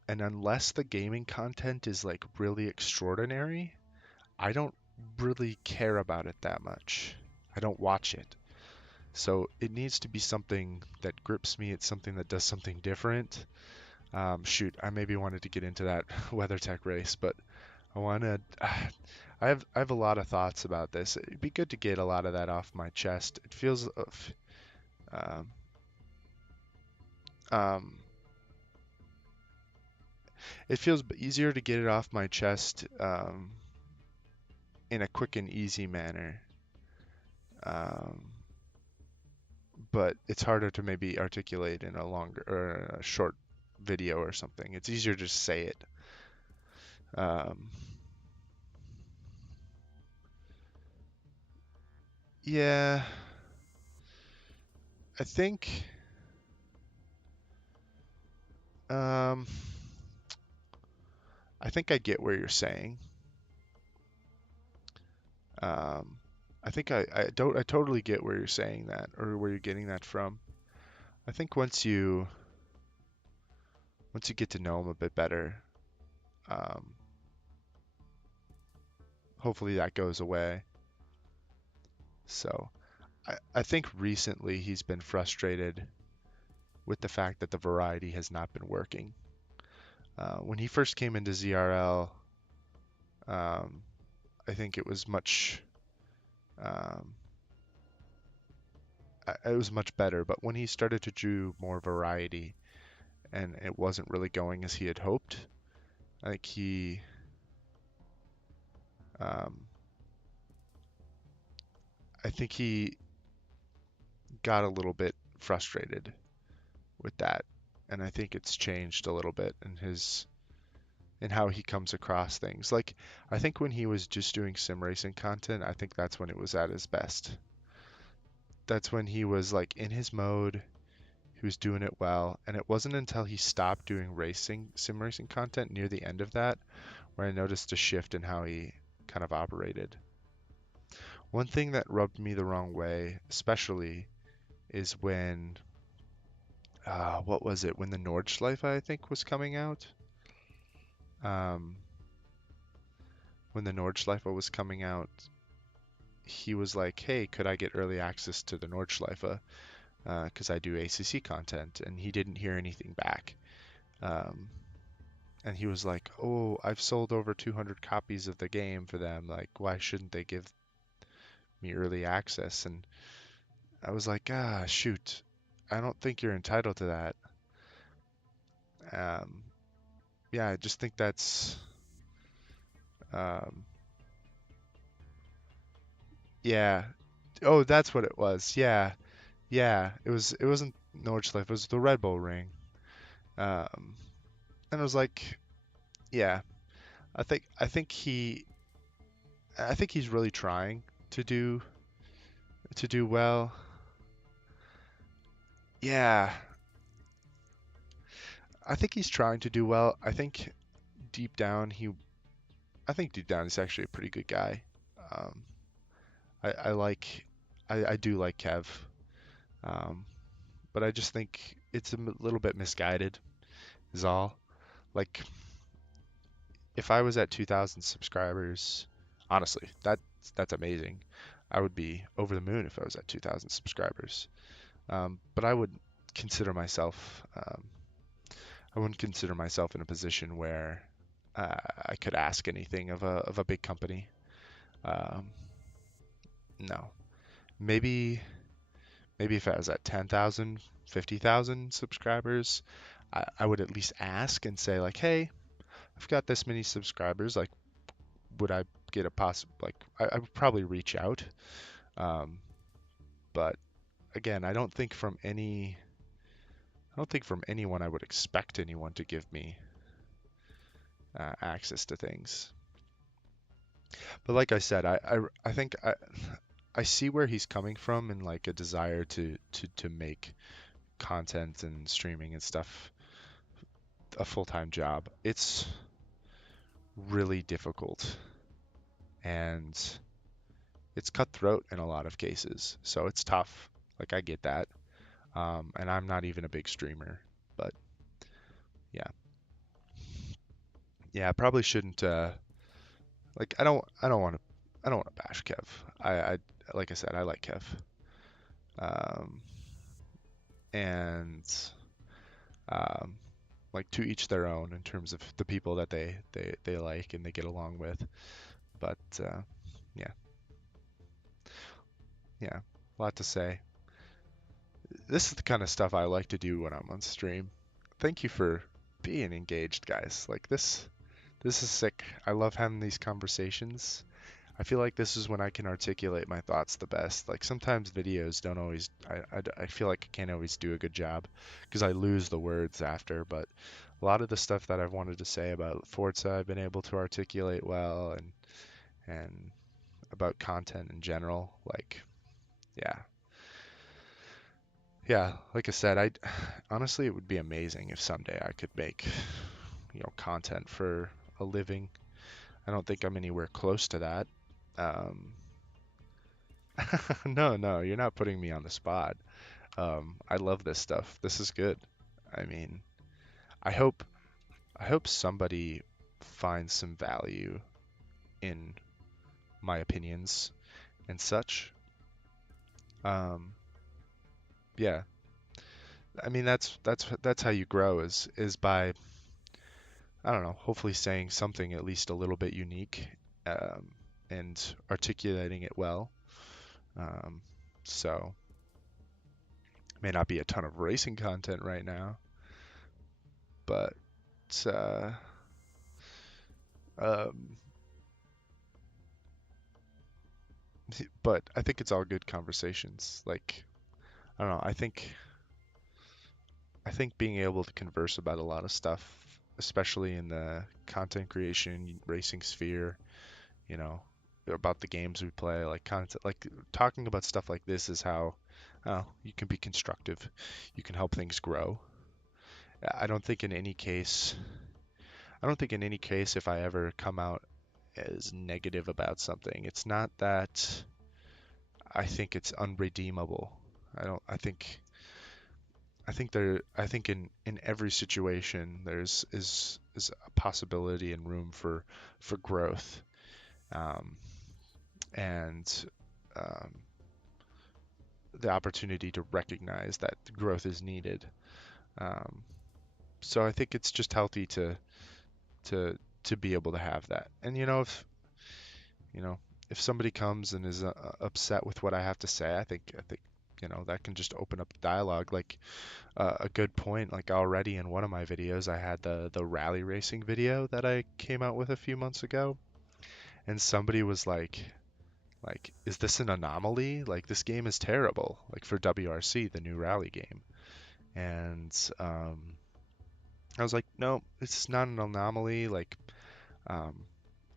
and unless the gaming content is like really extraordinary, I don't really care about it that much. I don't watch it. So it needs to be something that grips me. It's something that does something different. Shoot, I maybe wanted to get into that WeatherTech race, but I want to. I have a lot of thoughts about this. It'd be good to get a lot of that off my chest. It feels um, um, it feels easier to get it off my chest in a quick and easy manner. Um, but it's harder to maybe articulate in a longer or a short video or something. It's easier to just say it. Um, yeah, I think um, I think I get where you're saying. Um, I think I totally get where you're saying that or where you're getting that from. I think once you get to know him a bit better, um, hopefully that goes away. So I think recently he's been frustrated with the fact that the variety has not been working. When he first came into ZRL, um, I think it was um, it was much better. But when he started to do more variety, and it wasn't really going as he had hoped, I think um, he got a little bit frustrated with that, and I think it's changed a little bit in how he comes across things. Like I think when he was just doing sim racing content, I think that's when it was at his best. That's when he was like in his mode, he was doing it well, and it wasn't until he stopped doing sim racing content near the end of that where I noticed a shift in how he kind of operated. One thing that rubbed me the wrong way, especially, is when what was it? When the Nordschleife, I think, was coming out. Um, when the Nordschleife was coming out, he was like, "Hey, could I get early access to the Nordschleife? Because I do ACC content," and he didn't hear anything back. Um, and he was like, "Oh, I've sold over 200 copies of the game for them. Like, why shouldn't they give me early access?" And I was like, shoot, I don't think you're entitled to that. Um, yeah, I just think that's, um, yeah. Oh, that's what it was. Yeah, yeah. It wasn't Nordschleife. It was the Red Bull ring. Um, and I was like, yeah. I think he's really trying to do well. Yeah, I think he's trying to do well. Deep down he, I think deep down he's actually a pretty good guy. Um, I like, I do like Kev, um, but I just think it's little bit misguided, is all. Like, if I was at 2,000 subscribers, honestly, that's amazing. I would be over the moon if I was at 2,000 subscribers. But consider myself, I wouldn't consider myself in a position where I could ask anything of a big company. Um, no, maybe if I was at 10,000, 50,000 subscribers, I would at least ask and say like, hey, I've got this many subscribers. Like, would I get a like I would probably reach out. Um, but again, I don't think from anyone I would expect anyone to give me access to things. But like I said, I think I see where he's coming from in like a desire to make content and streaming and stuff a full-time job. It's really difficult and it's cutthroat in a lot of cases. So it's tough. Like I get that. And I'm not even a big streamer, but yeah. Yeah, I probably shouldn't like I don't want to bash Kev. I like I said, I like Kev. Um and um like to each their own in terms of the people that they like and they get along with. But yeah, yeah, a lot to say. This is the kind of stuff I like to do when I'm on stream. Thank you for being engaged, guys. Like this is sick. I love having these conversations. I feel like this is when I can articulate my thoughts the best. Like sometimes videos don't always, I feel like I can't always do a good job because I lose the words after. But a lot of the stuff that I've wanted to say about Forza, I've been able to articulate well, and about content in general. Like, yeah, yeah. Like I said, I honestly, it would be amazing if someday I could make, content for a living. I don't think I'm anywhere close to that. Um, no, no, you're not putting me on the spot. I love this stuff. This is good. I mean, I hope I hope somebody finds some value in my opinions and such. Um, yeah. I mean, that's how you grow is by I don't know, hopefully saying something at least a little bit unique, um, and articulating it well. Um, so may not be a ton of racing content right now, but uh, um, but I think it's all good conversations. Like, I don't know, I think being able to converse about a lot of stuff, especially in the content creation racing sphere, you know, about the games we play, like content, like talking about stuff like this is how you can be constructive. You can help things grow. I don't think in any case, I don't think in any case if I ever come out as negative about something, it's not that I think it's unredeemable. I think in every situation there's a possibility and room for growth, um, and um, the opportunity to recognize that growth is needed. Um, so I think it's just healthy to be able to have that. And you know if somebody comes and is upset with what I have to say, I think that can just open up dialogue. Like a good point, like already in one of my videos, I had the rally racing video that I came out with a few months ago, and somebody was like, is this an anomaly? Like this game is terrible, like for WRC, the new rally game. And I was like, no, it's not an anomaly. Like, um,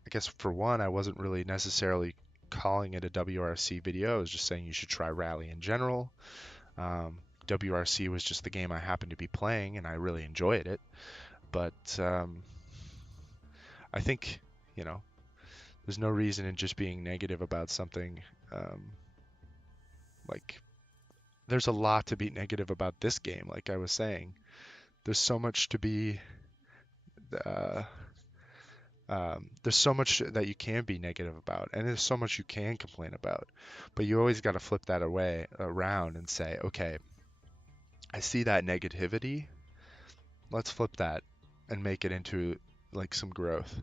I guess for one, I wasn't really necessarily calling it a WRC video. I was just saying you should try rally in general. Um, WRC was just the game I happened to be playing, and I really enjoyed it. But I think, you know, there's no reason in just being negative about something. Um, like, there's a lot to be negative about this game, like I was saying. There's so much to be, uh, there's so much that you can be negative about, and there's so much you can complain about. But you always got to flip that away around and say, okay, I see that negativity. Let's flip that and make it into like some growth.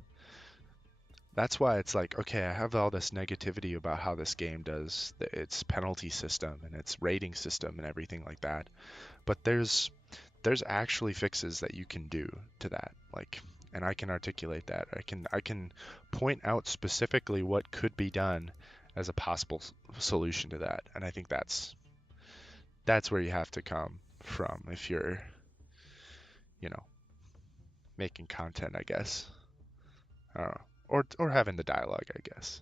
That's why it's like, okay, I have all this negativity about how this game does its penalty system and its rating system and everything like that. But there's actually fixes that you can do to that. Like, and I can articulate that. I can point out specifically what could be done as a possible solution to that. And I think that's where you have to come from if you're, you know, making content, I guess. I don't know. Or having the dialogue, I guess.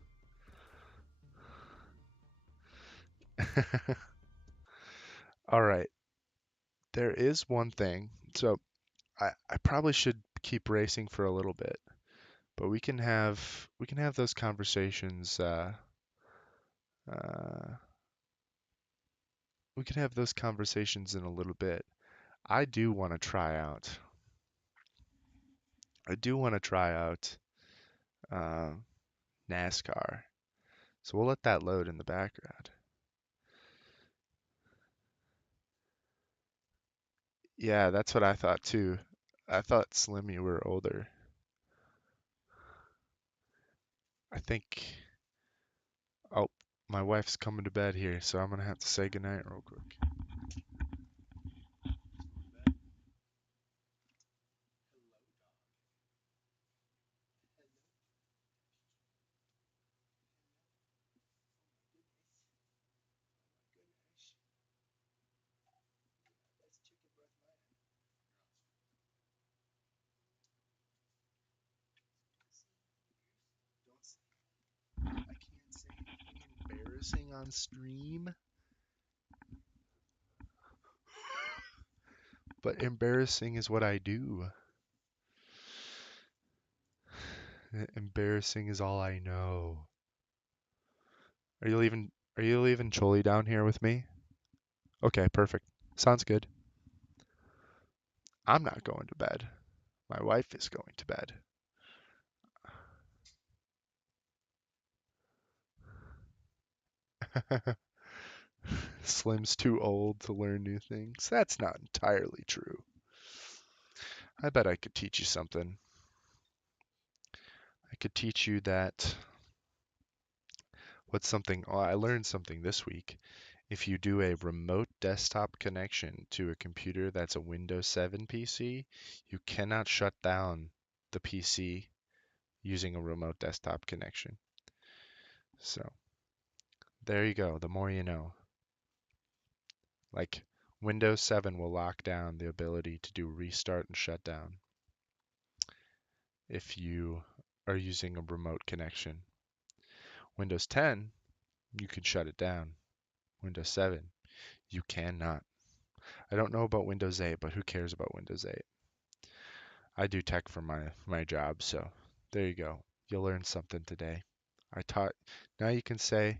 All right. There is one thing. So I probably should keep racing for a little bit, but we can have those conversations. Uh, we can have those conversations in a little bit. I do want to try out. I do want to try out uh, NASCAR. So we'll let that load in the background. Yeah, that's what I thought too. I thought Slim you were older. I think. Oh, my wife's coming to bed here, so I'm gonna have to say goodnight real quick. I can't say anything embarrassing on stream, but embarrassing is what I do. Embarrassing is all I know. Are you leaving Choli down here with me? Okay, perfect. Sounds good. I'm not going to bed. My wife is going to bed. Slim's too old to learn new things. That's not entirely true. I bet I could teach you something. I could teach you that what's something oh, I learned something this week. If you do a remote desktop connection to a computer that's a Windows 7 PC, you cannot shut down the PC using a remote desktop connection. So, there you go. The more you know. Like, Windows 7 will lock down the ability to do restart and shutdown if you are using a remote connection. Windows 10, you can shut it down. Windows 7, you cannot. I don't know about Windows 8, but who cares about Windows 8? I do tech for my job, so there you go. You learned something today. I taught. Now you can say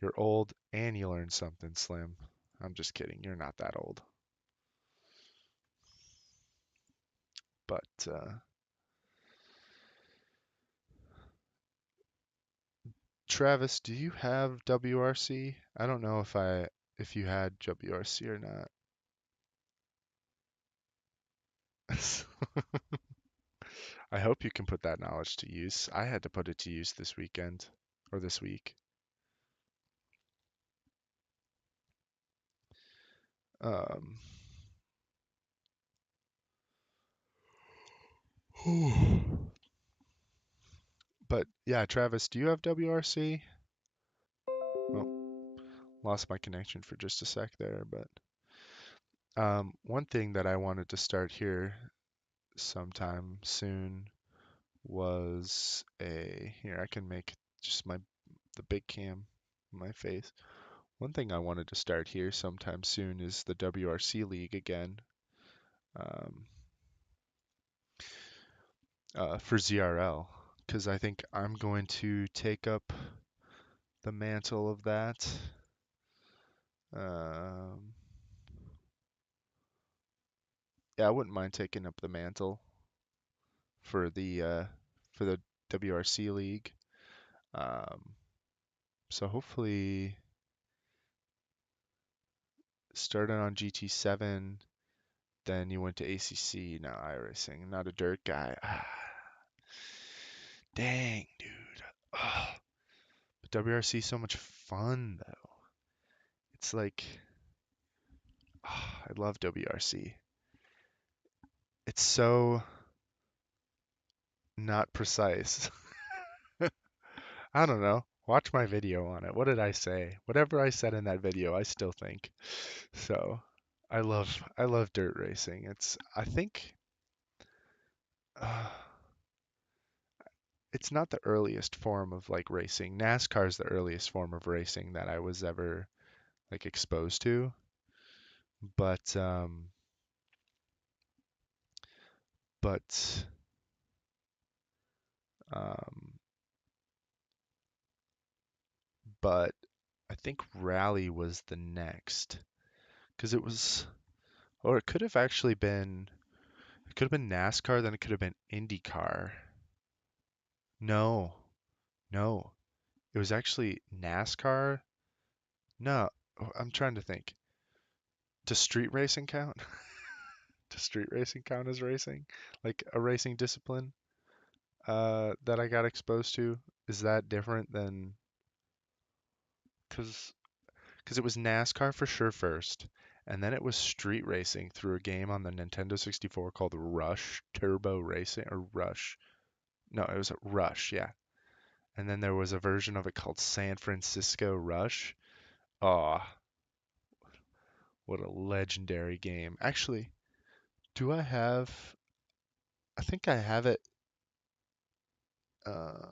you're old and you learned something, Slim. I'm just kidding. You're not that old. But Travis, do you have WRC? I don't know if you had WRC or not. I hope you can put that knowledge to use. I had to put it to use this weekend or this week. Um, but yeah, Travis, do you have WRC? Well, lost my connection for just a sec there, but one thing that I wanted to start here sometime soon was here I can make just the big cam on my face. One thing I wanted to start here sometime soon is the WRC League again. Um, for ZRL, because I think I'm going to take up the mantle of that. Um, yeah, I wouldn't mind taking up the mantle for the WRC League. Um, so hopefully, starting on GT7, then you went to ACC, now iRacing. Not a dirt guy. Dang, dude. Oh, but WRC is so much fun though. It's like I love WRC. It's so not precise. I don't know. Watch my video on it. What did I say? Whatever I said in that video, I still think. So, I love dirt racing. I think uh, it's not the earliest form of like racing. NASCAR is the earliest form of racing that I was ever like exposed to. But but um, but I think Rally was the next because it was, or it could have actually been, it could have been NASCAR, then it could have been IndyCar. No, no, it was actually NASCAR. No, I'm trying to think. Does street racing count? Does street racing count as racing? Like a racing discipline that I got exposed to? Is that different than, because it was NASCAR for sure first, and then it was street racing through a game on the Nintendo 64 called Rush Turbo Racing or Rush. No, it was Rush, yeah. And then there was a version of it called San Francisco Rush. Oh, what a legendary game. Actually, do I have, I think I have it. Uh,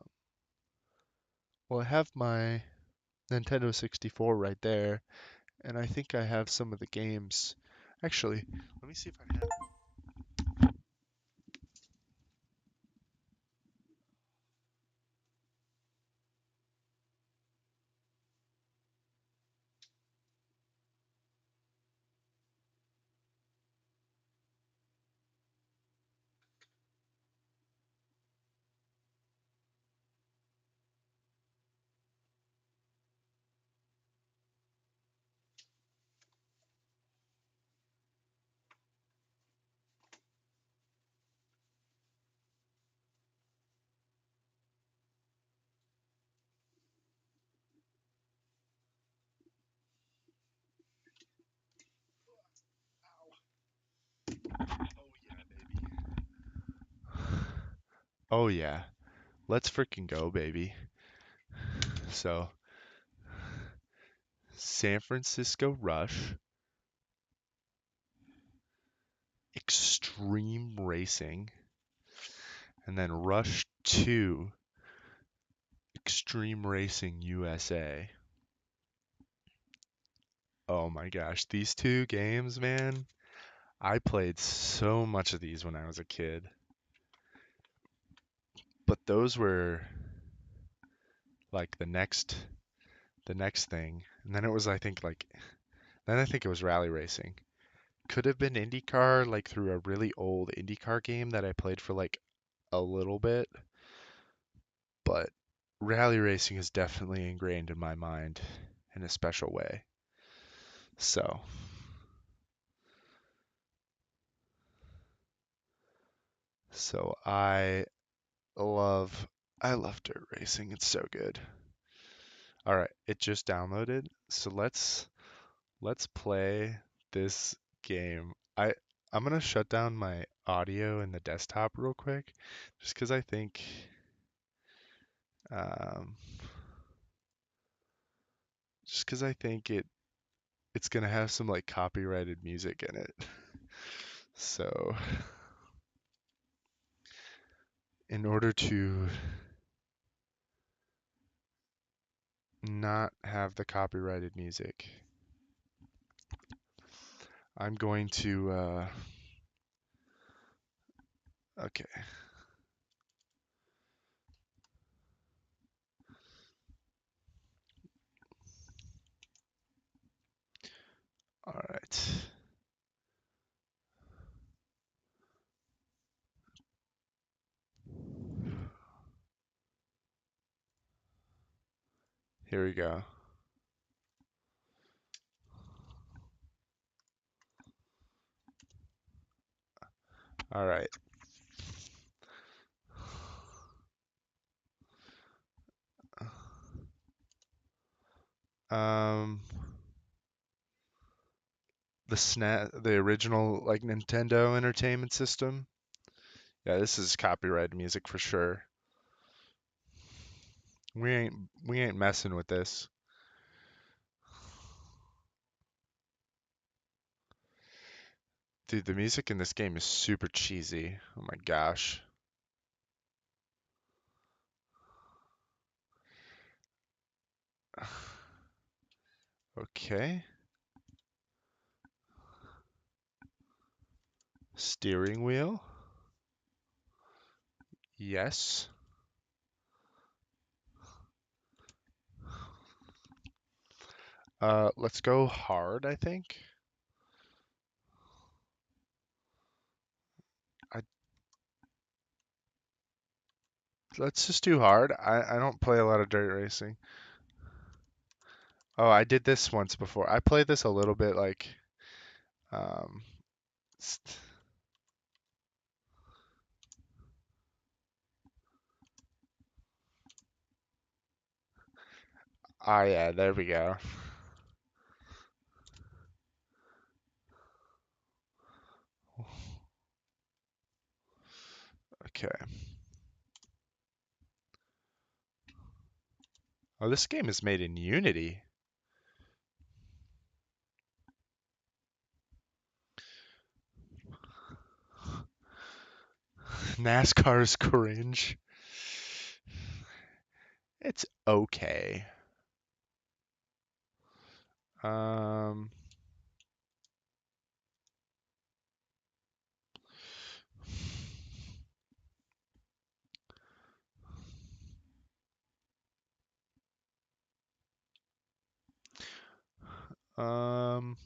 well, I have my Nintendo 64 right there, and I think I have some of the games. Actually, let me see if I have. Oh yeah, baby. Oh yeah. Let's freaking go, baby. So, San Francisco Rush, Extreme Racing, and then Rush 2, Extreme Racing USA. Oh my gosh, these two games, man. I played so much of these when I was a kid. But those were like the next thing. And then it was I think it was rally racing. Could have been IndyCar like through a really old IndyCar game that I played for like a little bit, but rally racing is definitely ingrained in my mind in a special way. So, so love I love dirt racing. It's so good. All right, it just downloaded. So let's play this game. I'm gonna shut down my audio in the desktop real quick, just because I think um, it's gonna have some like copyrighted music in it. So in order to not have the copyrighted music, I'm going to okay. All right. Here we go. All right. Um, the original like Nintendo Entertainment System. Yeah, this is copyrighted music for sure. We ain't messing with this. Dude, the music in this game is super cheesy. Oh my gosh. Okay. Steering wheel. Yes. Let's go hard, I think. Let's just do hard. I don't play a lot of dirt racing. Oh, I did this once before. I played this a little bit like um ah yeah, there we go. Okay. Oh, this game is made in Unity. NASCAR's cringe. It's okay. Um, um,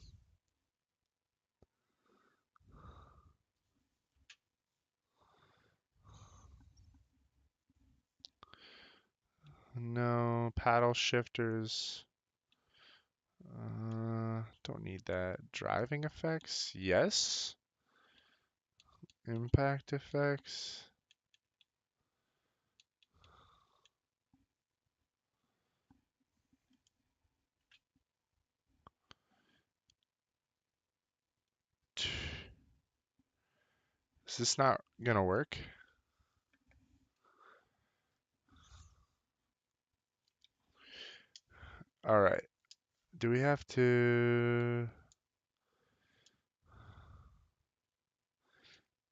no, paddle shifters. Don't need that. Driving effects? Yes. Impact effects. Is this not gonna work? All right. Do we have to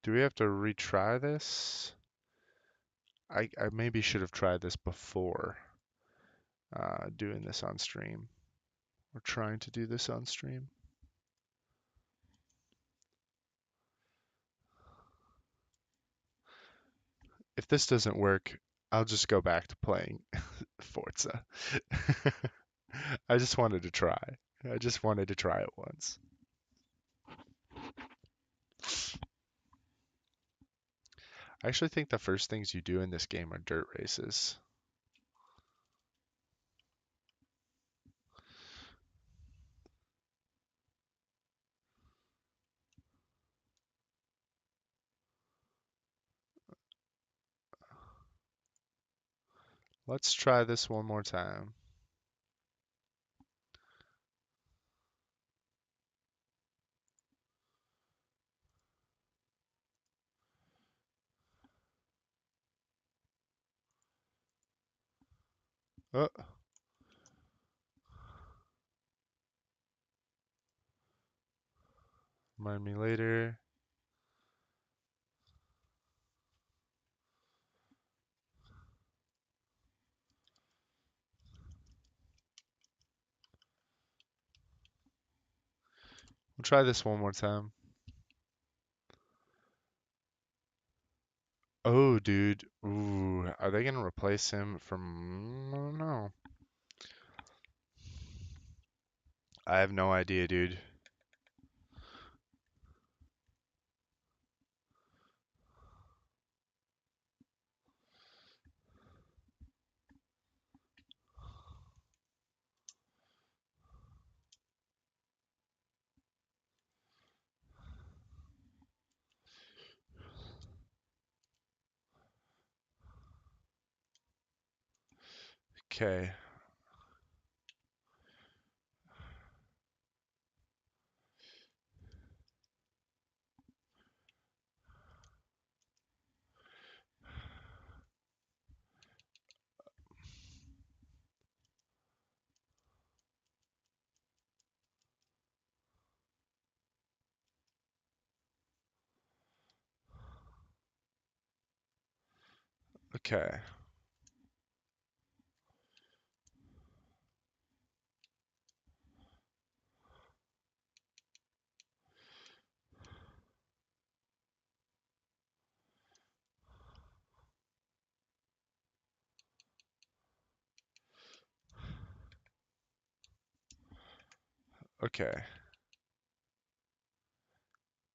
retry this? I maybe should have tried this before doing this on stream. Or trying to do this on stream. If this doesn't work, I'll just go back to playing Forza. I just wanted to try. I just wanted to try it once. I actually think the first things you do in this game are dirt races. Let's try this one more time. Oh, remind me later. We'll try this one more time. Oh, dude. Ooh, are they gonna replace him from? I don't know. I have no idea, dude. Okay. Okay. Okay.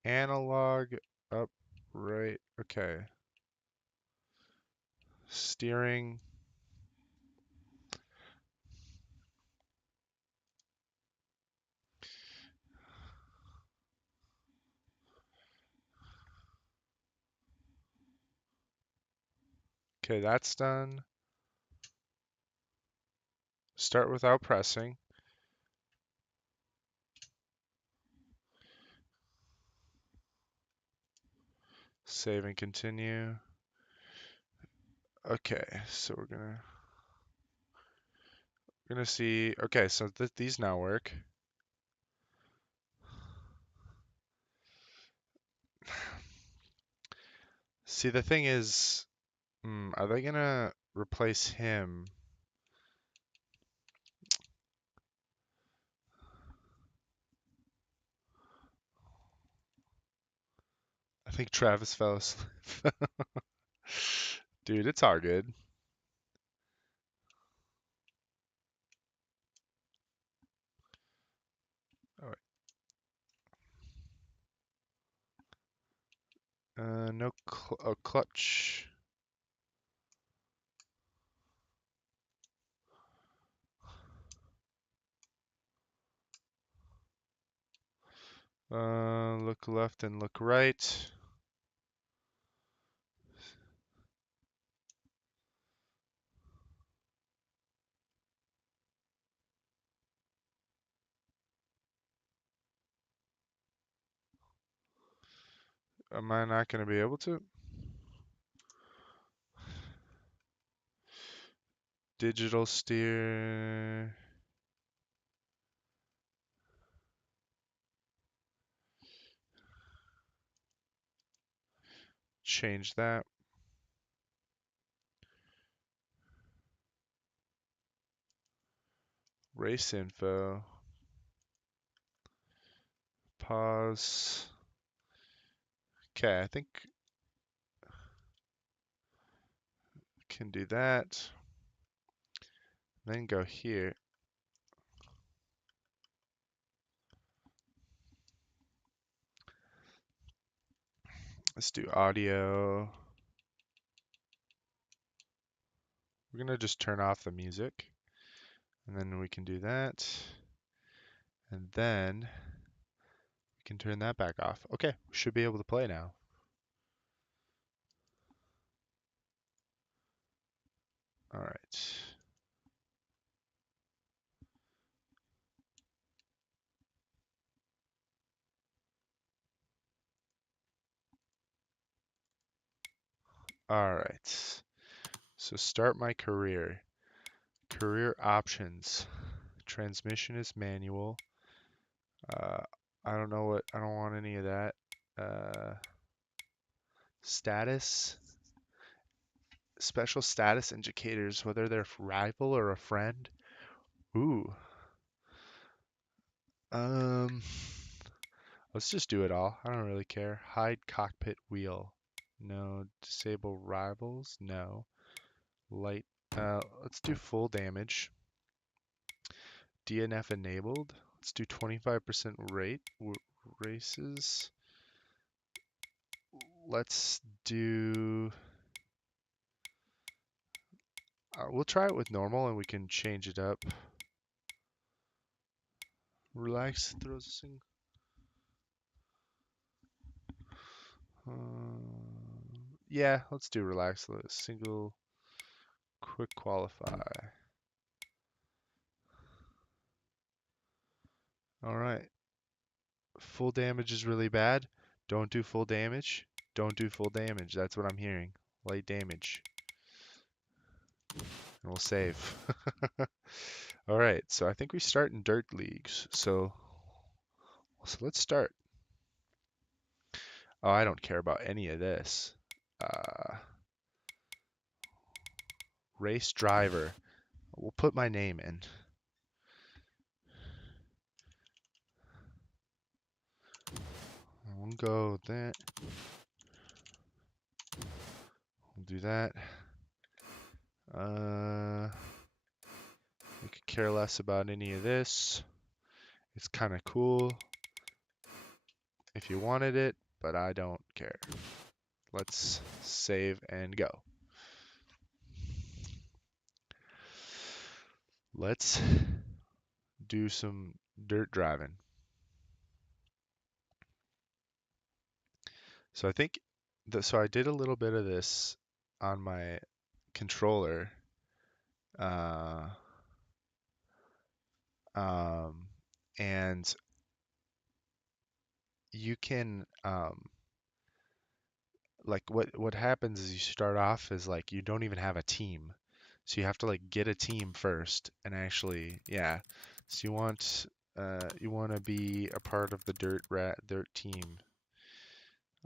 Analog, up, right. Okay. Steering. Okay, that's done. Start without pressing. Save and continue. Okay, so we're gonna see. Okay, so these now work. See, the thing is, are they gonna replace him? I think Travis fell asleep. Dude, it's all good. Oh, wait. No clutch. Look left and look right. Am I not gonna be able to? Digital steer. Change that. Race info. Pause. Okay, I think can do that. Then go here. Let's do audio. We're gonna just turn off the music. And then we can do that. And then we can turn that back off. Okay, we should be able to play now. All right. All right. So start my career. Career options. Transmission is manual. I don't know what, I don't want any of that. Status. Special status indicators, whether they're rival or a friend. Ooh. Let's just do it all. I don't really care. Hide cockpit wheel. No. Disable rivals. No. Light. Let's do full damage. DNF enabled. Let's do 25% rate races. Let's do. We'll try it with normal and we can change it up. Relax throws a single. Yeah, let's do relax. Single quick qualify. All right. Full damage is really bad. Don't do full damage. Don't do full damage. That's what I'm hearing. Light damage. And we'll save. All right. So I think we start in dirt leagues. So let's start. Oh, I don't care about any of this. Race driver. We'll put my name in. We'll go that. We'll do that. We could care less about any of this. It's kind of cool if you wanted it, but I don't care. Let's save and go. Let's do some dirt driving. So I think so I did a little bit of this on my controller. Uh, and you can like what happens is you start off as like you don't even have a team. So you have to like get a team first and actually, yeah. So you want to be a part of the dirt team.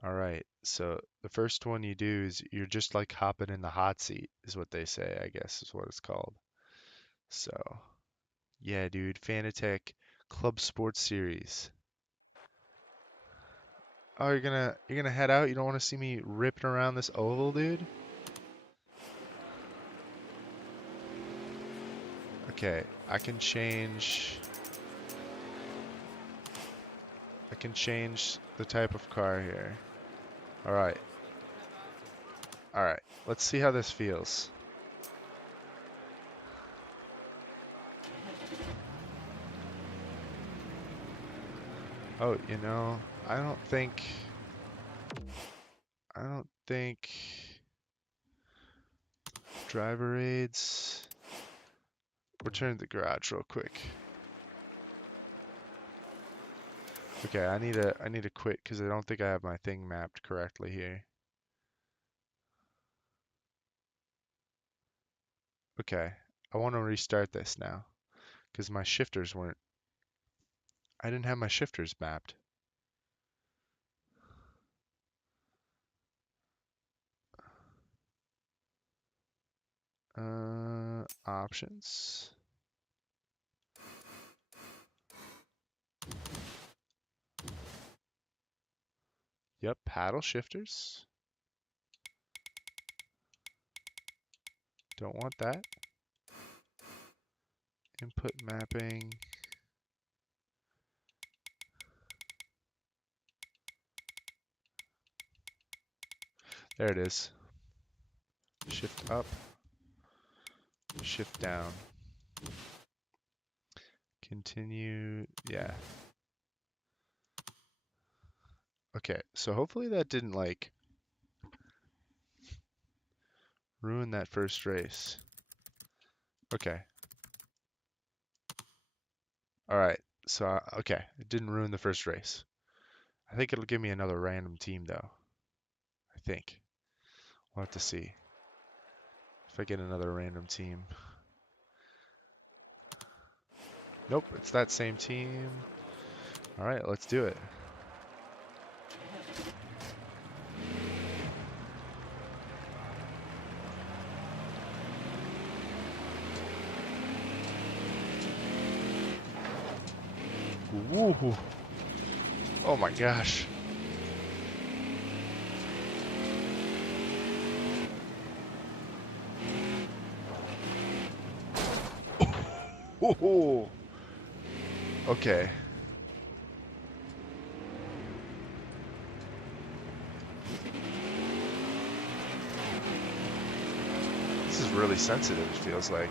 All right. So the first one you do is you're just like hopping in the hot seat is what they say, I guess is what it's called. So, yeah, dude, Fanatec Club Sports Series. Oh, you're gonna head out? You don't want to see me ripping around this oval, dude? Okay, I can change the type of car here. All right. All right. Let's see how this feels. Oh, you know, I don't think driver aids. Return to the garage real quick. Okay, I need to quit because I don't think I have my thing mapped correctly here. Okay, I want to restart this now because my shifters weren't. I didn't have my shifters mapped. Options. Yep, paddle shifters. Don't want that. Input mapping. There it is. Shift up. Shift down. Continue. Yeah. Okay, so hopefully that didn't like ruin that first race. Okay. All right. So, okay, it didn't ruin the first race. I think it'll give me another random team though. I think. We'll have to see if I get another random team. Nope, it's that same team. All right, let's do it. Woo! Oh my gosh. Ooh. Okay. This is really sensitive, it feels like.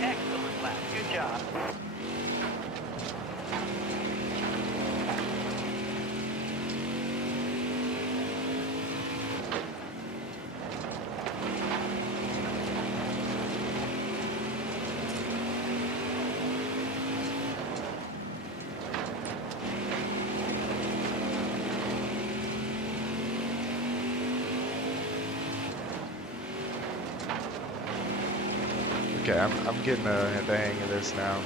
Excellent lap. Good job. Okay, I'm getting the hang of this now.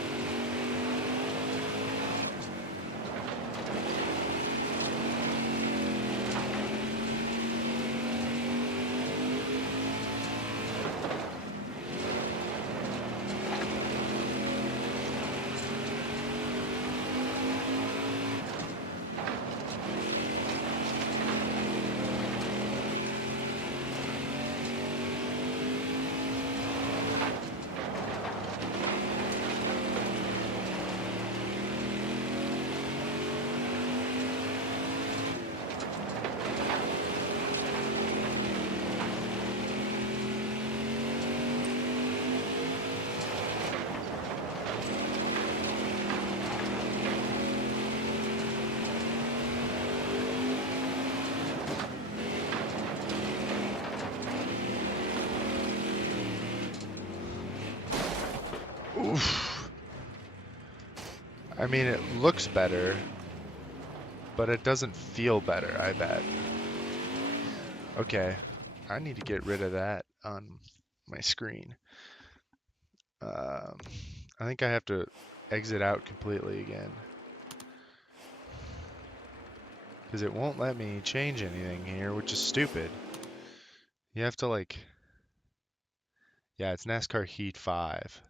Oof. I mean, it looks better, but it doesn't feel better, I bet. Okay, I need to get rid of that on my screen. I think I have to exit out completely again. Because it won't let me change anything here, which is stupid. You have to like... Yeah, it's NASCAR Heat 5.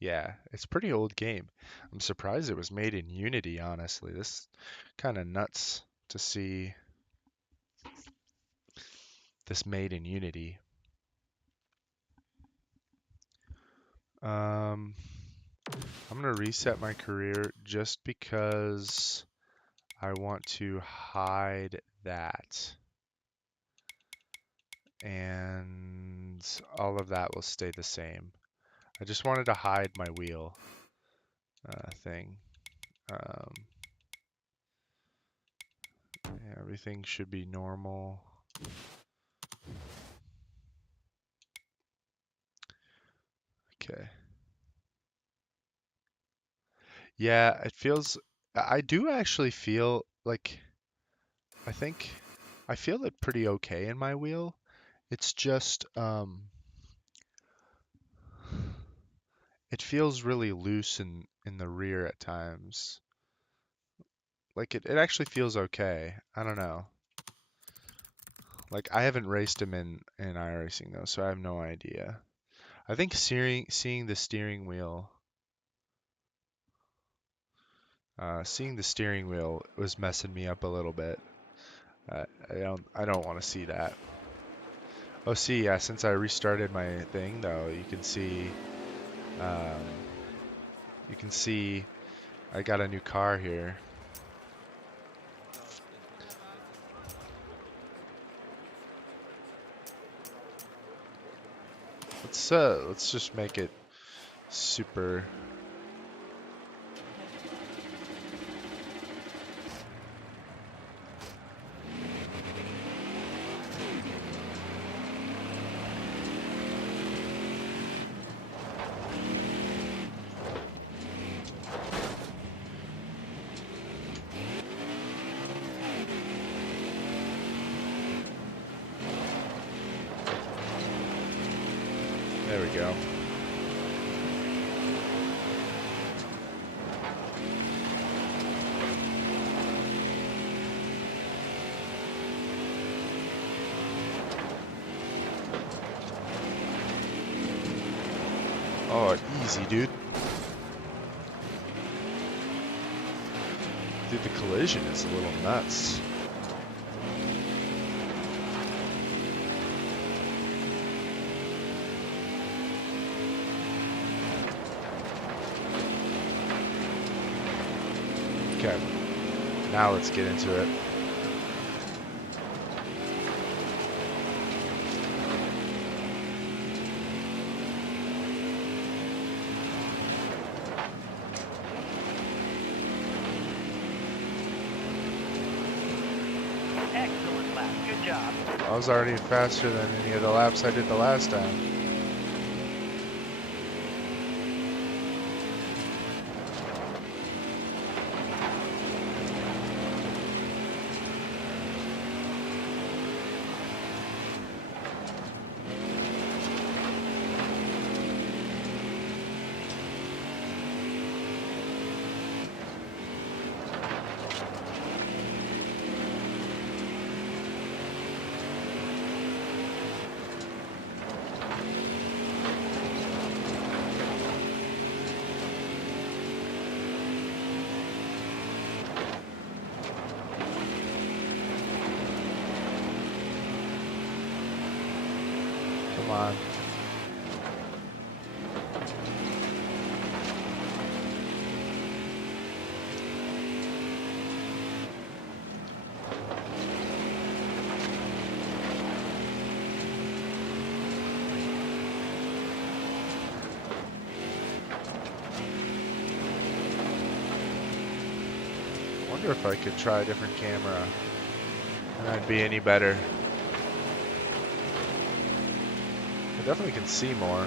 Yeah, it's a pretty old game. I'm surprised it was made in Unity, honestly. This is kind of nuts to see this made in Unity. I'm going to reset my career just because I want to hide that. And all of that will stay the same. I just wanted to hide my wheel thing. Yeah, everything should be normal. Okay. Yeah, it feels... I do actually feel like... I think I feel it pretty okay in my wheel. It's just... it feels really loose in the rear at times. Like, it actually feels okay. I don't know. Like, I haven't raced him in iRacing, though, so I have no idea. I think seeing the steering wheel... seeing the steering wheel was messing me up a little bit. I don't want to see that. Oh, see, yeah, since I restarted my thing, though, you can see I got a new car here. Let's just make it super. There we go. Oh, easy, dude. Dude, the collision is a little nuts. Okay, now let's get into it. Excellent lap. Good job. I was already faster than any of the laps I did the last time. on. I wonder if I could try a different camera and I'd be any better. I definitely can see more.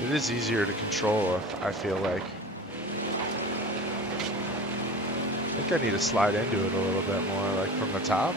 It is easier to control, I feel like. I think I need to slide into it a little bit more, like from the top.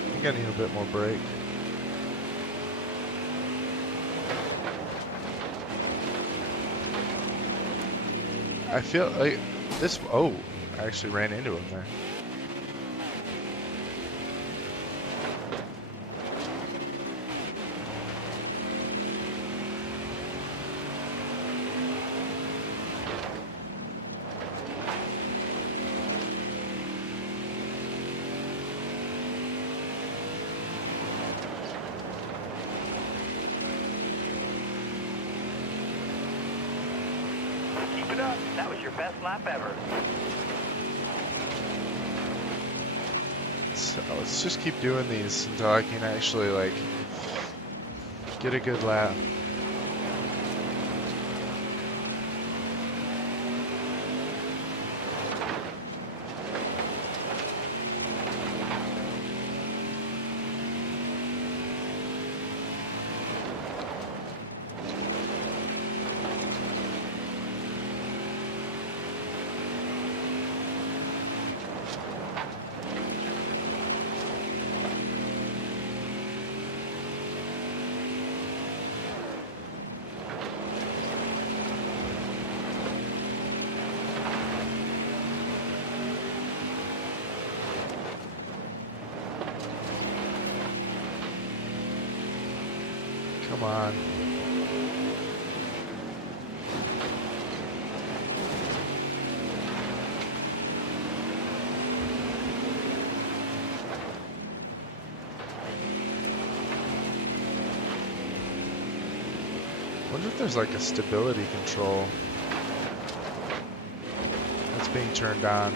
I think I need a bit more brake. I feel like this. Oh, I actually ran into him there. Keep it up. That was your best lap ever. So let's just keep doing these until I can actually like get a good lap. Come on. Wonder if there's like a stability control that's being turned on.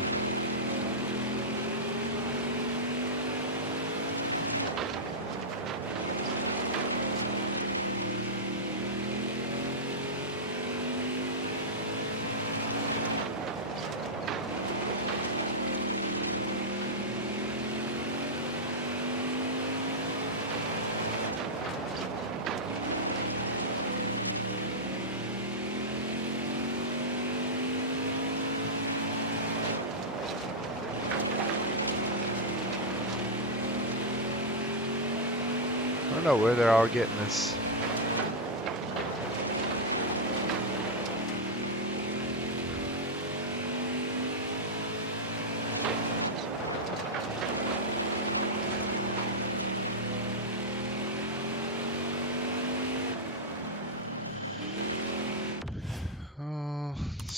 I don't know where they're all getting this.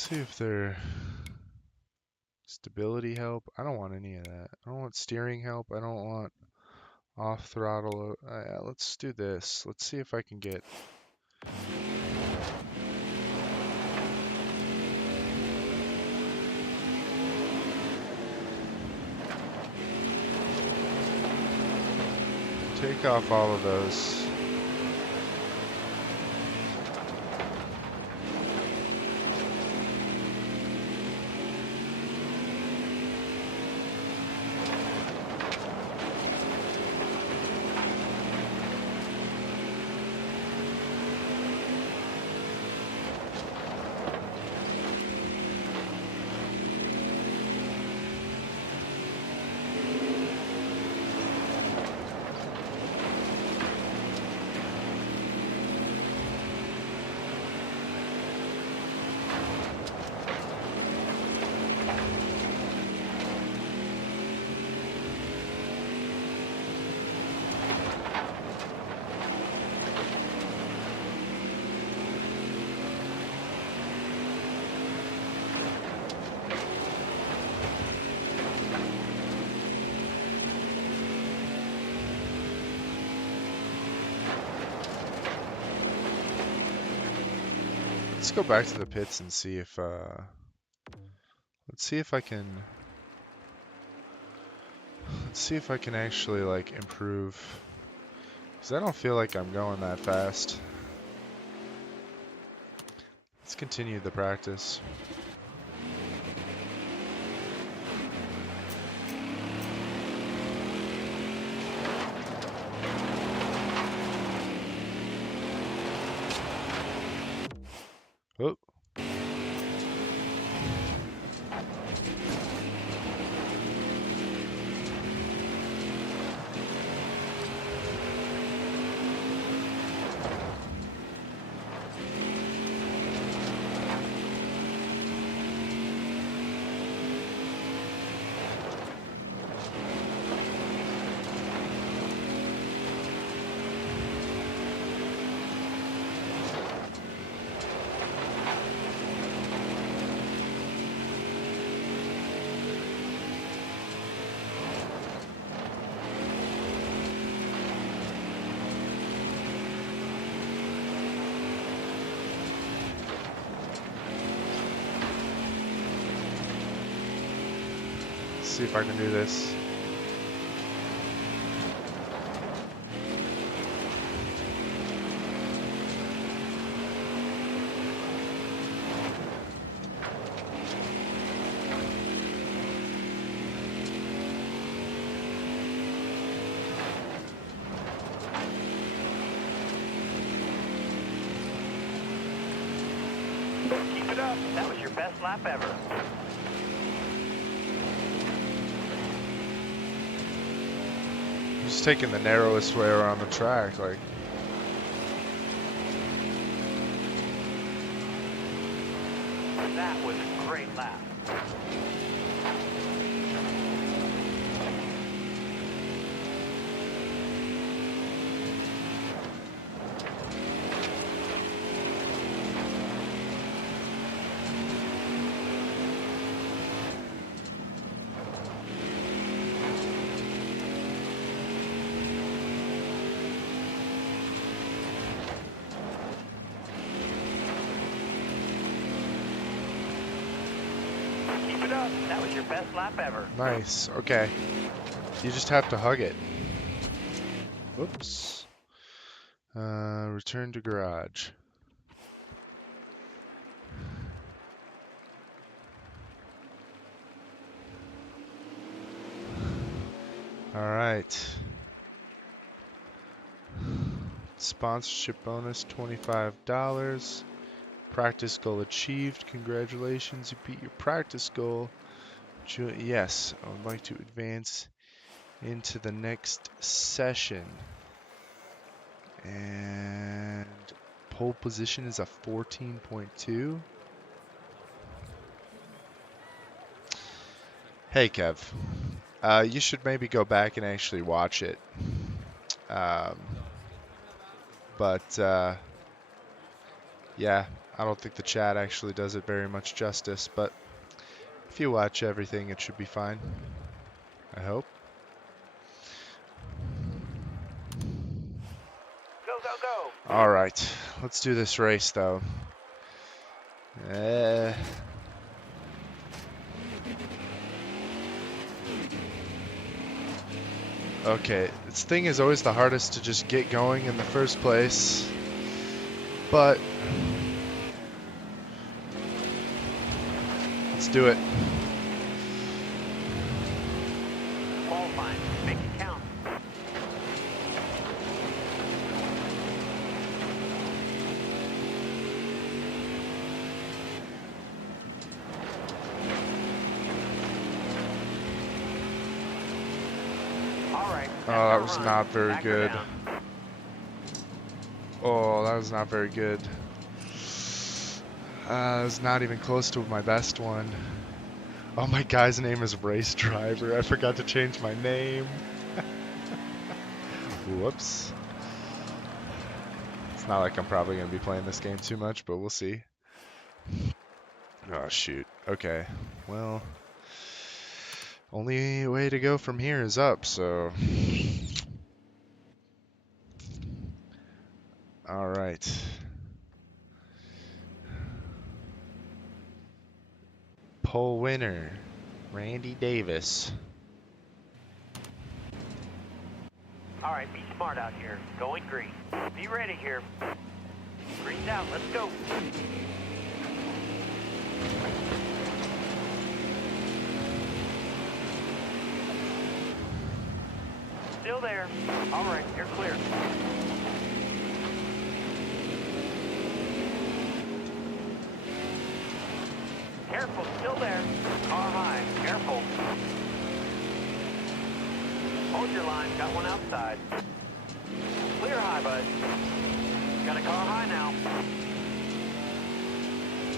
see if they're stability help. I don't want any of that. I don't want steering help. I don't want off throttle. Let's do this. Let's see if I can get. Take off all of those. Let's go back to the pits and see if let's see if I can actually like improve, because I don't feel like I'm going that fast. Let's continue the practice. Oh. See if I can do this. Keep it up. That was your best lap ever. Just taking the narrowest way around the track, like. That was a great lap. Keep it up. That was your best lap ever. Nice. Okay. You just have to hug it. Whoops. Return to garage. All right. Sponsorship bonus $25. Practice goal achieved. Congratulations, you beat your practice goal. Yes, I would like to advance into the next session. And pole position is a 14.2. Hey, Kev. You should maybe go back and actually watch it. But yeah, I don't think the chat actually does it very much justice, but if you watch everything, it should be fine. I hope. Go, go, go. All right, let's do this race, though. Okay, this thing is always the hardest to just get going in the first place, but let's do it. Qualifying. Make it count. All right. Oh, that was not very good. Oh, that was not very good. That was not even close to my best one. Oh, my guy's name is Race Driver. I forgot to change my name. Whoops. It's not like I'm probably going to be playing this game too much, but we'll see. Oh, shoot. Okay. Well, only way to go from here is up, so... All right. Pole winner, Randy Davis. All right, be smart out here. Going green. Be ready here. Green's out. Let's go. Still there. All right, you're clear. Careful, still there. Car high. Careful. Hold your line. Got one outside. Clear high, bud. Got a car high now.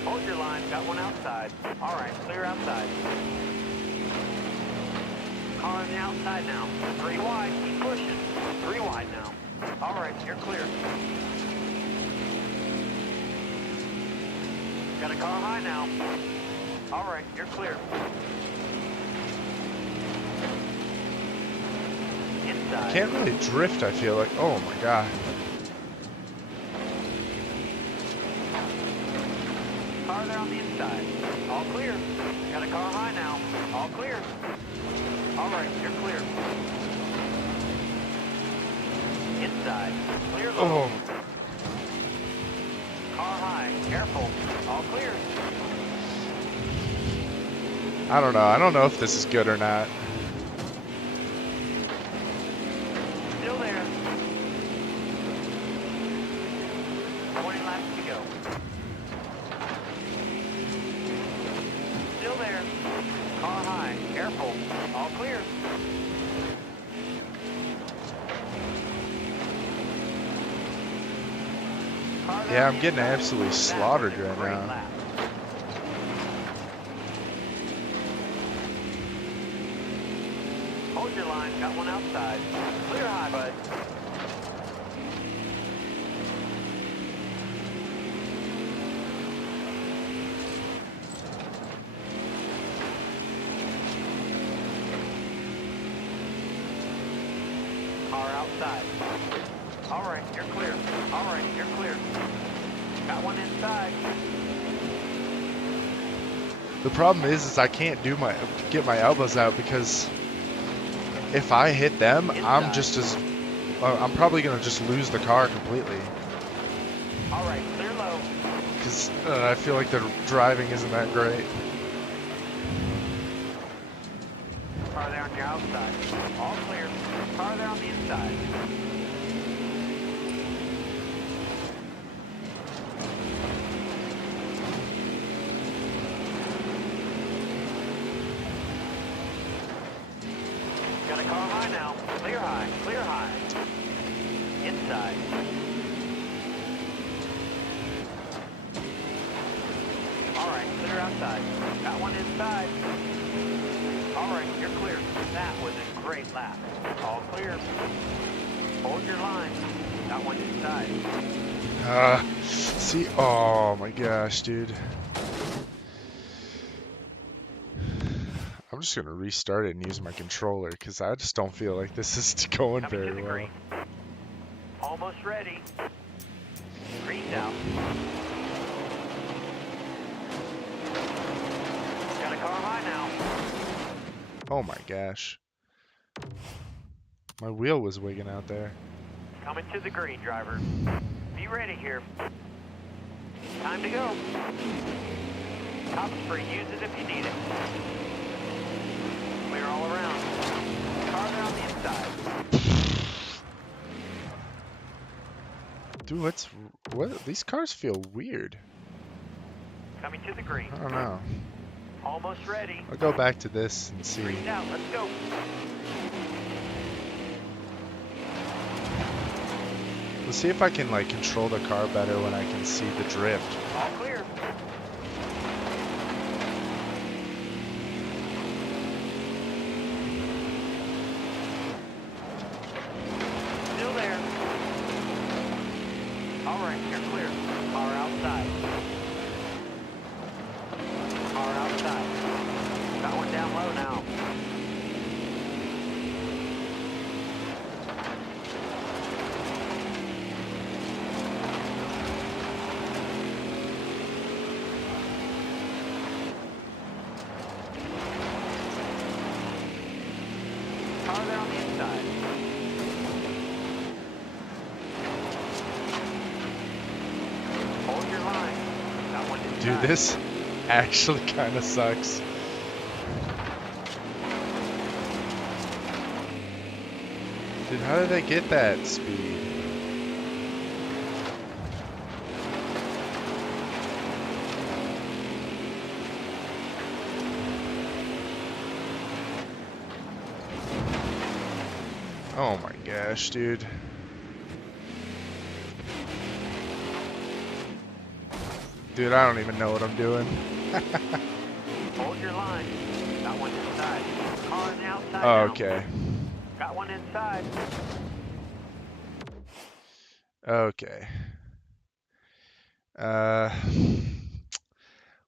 Hold your line. Got one outside. All right, clear outside. Car on the outside now. 3 wide. Keep pushing. 3 wide now. All right, you're clear. Got a car high now. All right, you're clear. Inside. Can't really drift, I feel like. Oh my god. Car there on the inside. All clear. Got a car high now. All clear. All right, you're clear. Inside. Clear low. Oh. Car high. Careful. All clear. I don't know. I don't know if this is good or not. Still there. 20 laps to go. Still there. Car high. Careful. All clear. Car there Yeah, on I'm the getting inside. absolutely That was slaughtered a right great now. lap. Hold your line. Got one outside. Clear high, bud. Car outside. All right, you're clear. All right, you're clear. Got one inside. The problem is I can't get my elbows out because if I hit them, I'm just as I'm probably gonna just lose the car completely All right, clear low. because I feel like the driving isn't that great. Car there on your outside. All clear. Car there on the inside. Got a car high now. Clear high. Clear high. Inside. All right, clear outside. Got one inside. All right, you're clear. That was a great lap. All clear. Hold your line. Got one inside. See, oh my gosh, dude. I'm just gonna restart it and use my controller because I just don't feel like this is going Coming to very the well. green. Almost ready. Green's out. Got a car high now. Oh my gosh. My wheel was wigging out there. Coming to the green, driver. Be ready here. Time to go. Top spray, use it if you need it. Clear all around. Cars are on the inside. Dude, what? These cars feel weird. Coming to the green. I don't know. Almost ready. I'll go back to this and see. Green's out, let's go. Let's see if I can like control the car better when I can see the drift. All clear. Still there. All right, you're clear. Car outside. Car outside. Got one down low now. Car there on the inside. Hold your line. Got one inside. Dude, this actually kind of sucks. Dude, how did they get that speed? Oh my gosh, dude. Dude, I don't even know what I'm doing. Hold your line. Got one inside. Car on the outside Oh, now. okay. Got one inside. Okay.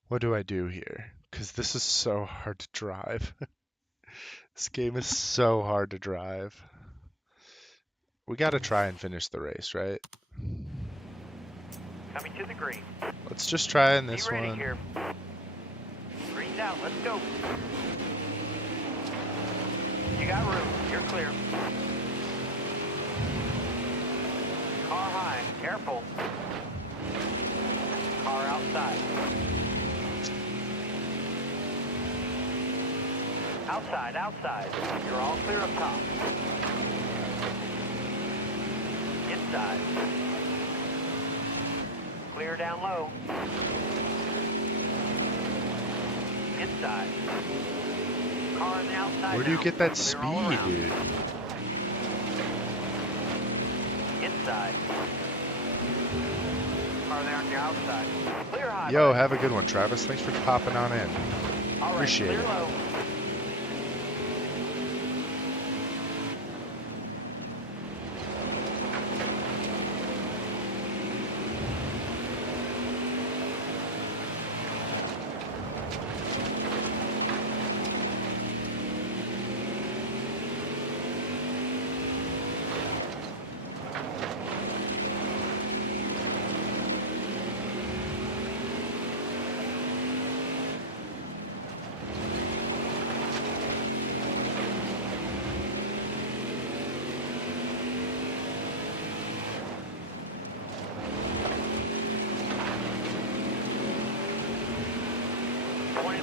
What do I do here? Because this is so hard to drive. This game is so hard to drive. We gotta try and finish the race, right? Coming to the green. Let's just try in Be this ready one. here. Green's out. Let's go. You got room. You're clear. Car high. Careful. Car outside. Outside, outside. You're all clear up top. Inside. Clear down low. Inside. Car on the outside. Where do you now. get that Clear all speed, around. dude? Inside. Car there on your outside. Clear high. Yo, bud. have a good one, Travis. Thanks for popping on in. All right, appreciate clear it. low.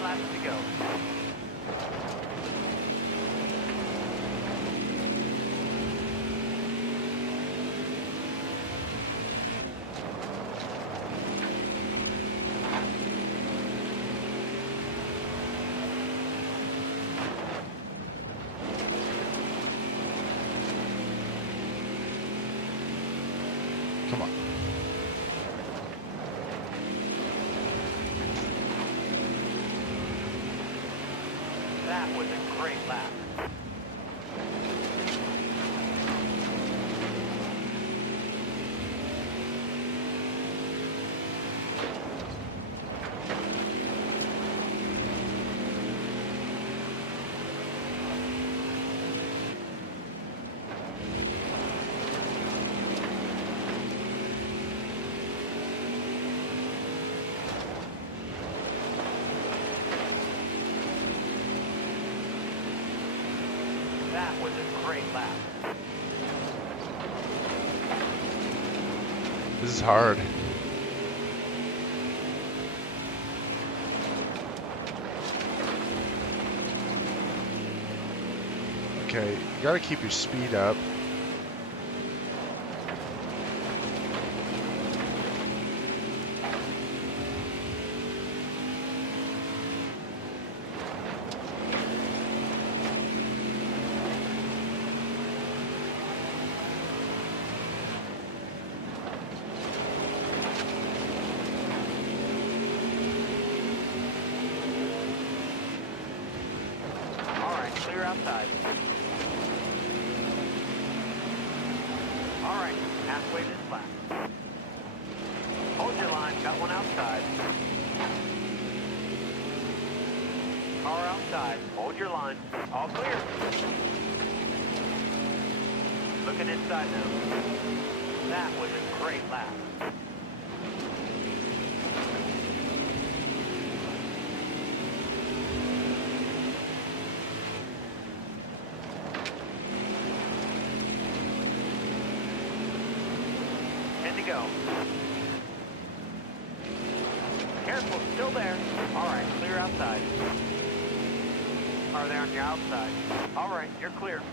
Laps to go. Come on. That was a great lap. That was a great lap. This is hard. Okay, you gotta keep your speed up. Clear outside. All right, halfway this lap. Hold your line, got one outside. Car outside, hold your line, all clear. Looking inside now. That was a great lap. Go. Careful, still there. All right, clear outside. Are they on your outside? All right, you're clear.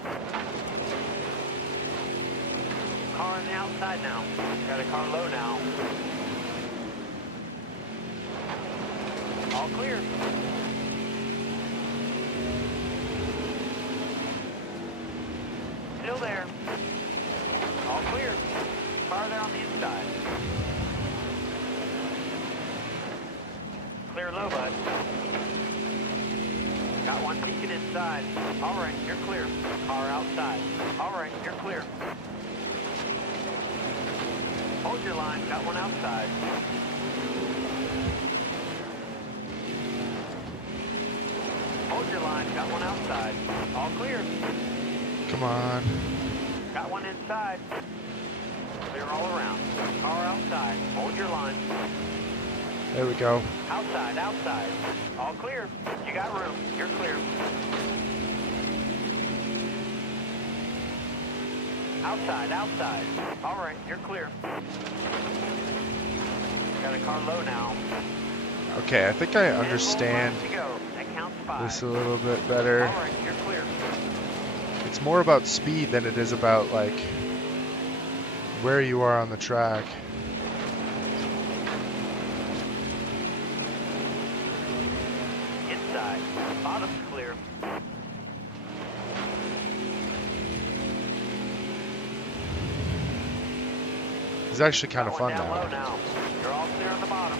Car on the outside now. Got a car low now. All clear. Still there. All clear. Car there on the inside. Clear low, bud. Got one peeking inside. All right, you're clear. Car outside. All right, you're clear. Hold your line. Got one outside. Hold your line. Got one outside. All clear. Come on. Got one inside. Clear all around. Car outside. Hold your line. There we go. Outside, outside. All clear. You got room. You're clear. Outside, outside. All right, you're clear. Got a car low now. Okay, I think I understand To go. That counts 5. this a little bit better. All right, you're clear. It's more about speed than it is about like where you are on the track. Inside. Bottom's clear. It's actually kind of Got fun one down low now. now. You're all clear on the bottom.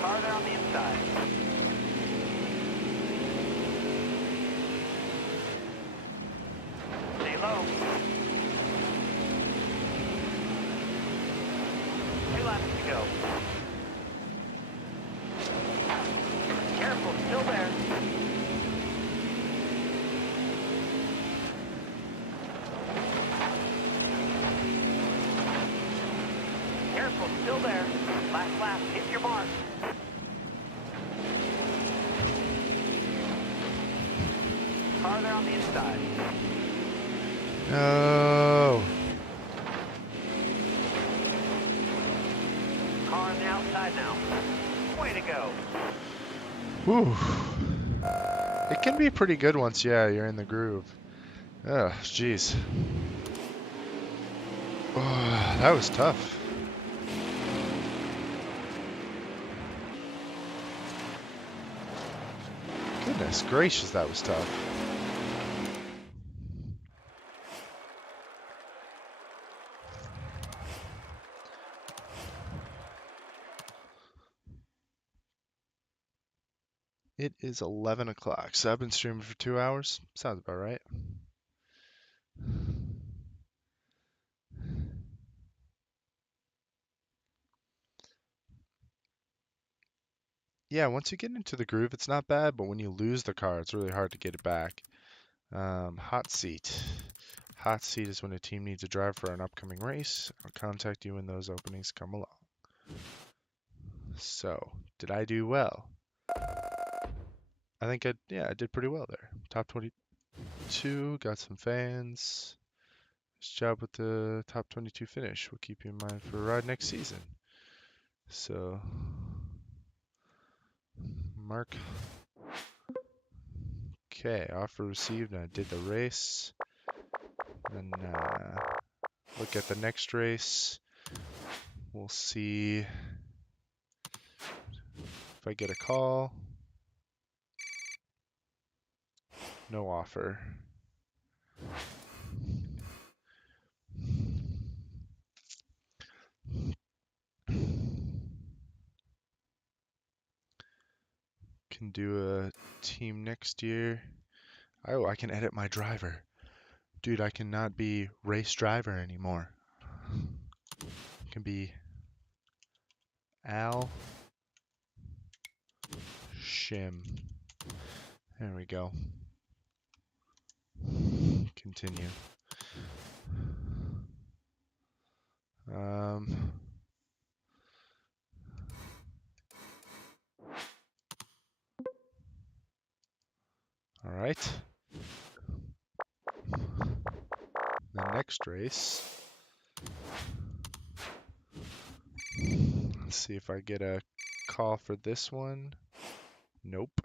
Car there on the inside. Stay low. 2 laps to go. Careful, still there. Careful, still there. Last lap, hit your mark. Car there on the inside. No. Car on the outside now. Way to go. Whew. It can be pretty good once, yeah, you're in the groove. Oh, jeez. Oh, that was tough. Goodness gracious, that was tough. It is 11 o'clock, so I've been streaming for 2 hours. Sounds about right. Yeah, once you get into the groove, it's not bad, but when you lose the car, it's really hard to get it back. Hot seat. Hot seat is when a team needs a driver for an upcoming race. I'll contact you when those openings come along. So, did I do well? I think I did pretty well there. Top 22, got some fans. Nice job with the top 22 finish. We'll keep you in mind for a ride next season. So, mark. Okay, offer received, and I did the race. Then look at the next race. We'll see if I get a call. No offer. Can do a team next year. Oh, I can edit my driver. Dude, I cannot be race driver anymore. It can be Al Shim. There we go. Continue. All right. The next race. Let's see if I get a call for this one. Nope.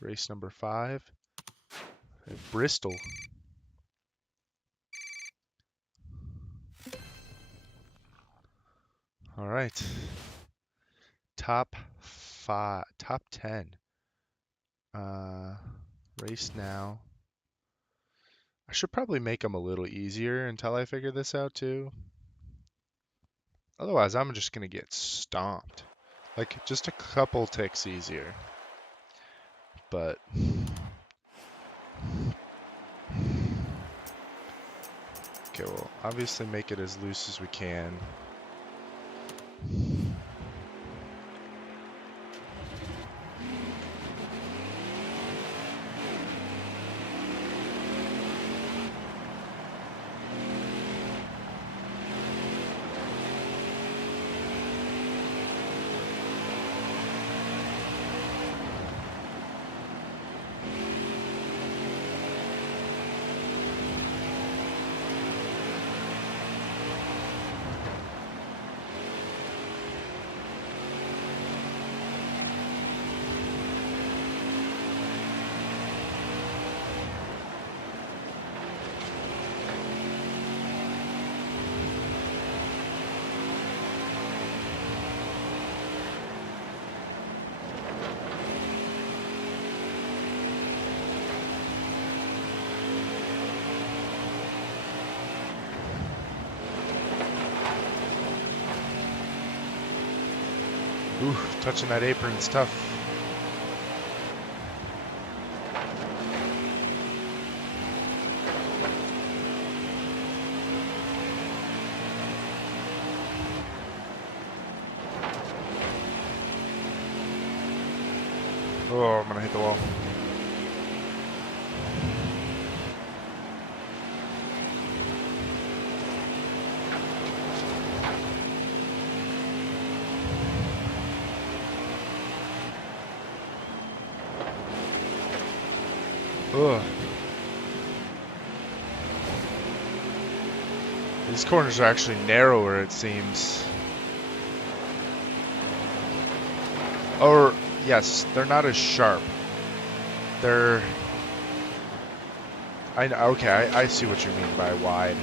Race number 5 at Bristol. All right. Top 10. Race now. I should probably make them a little easier until I figure this out too. Otherwise, I'm just gonna get stomped. Like, just a couple ticks easier. But okay, we'll obviously make it as loose as we can. Ooh, touching that apron's tough. Oh, I'm gonna hit the wall. Ugh. These corners are actually narrower, it seems. Or, yes, they're not as sharp. They're... Okay, I see what you mean by wide.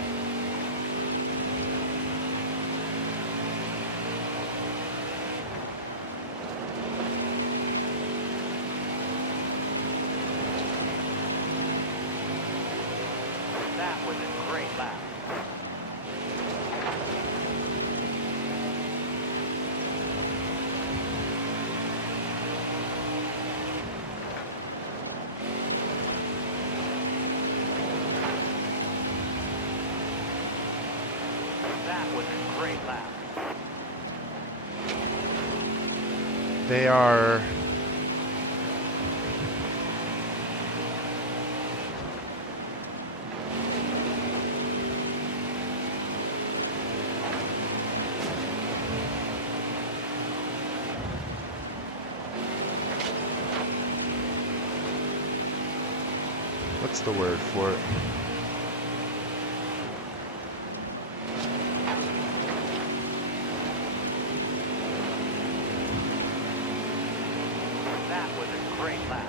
That was a great lap. That was a great lap. They are... What's the word for it? That was a great lap.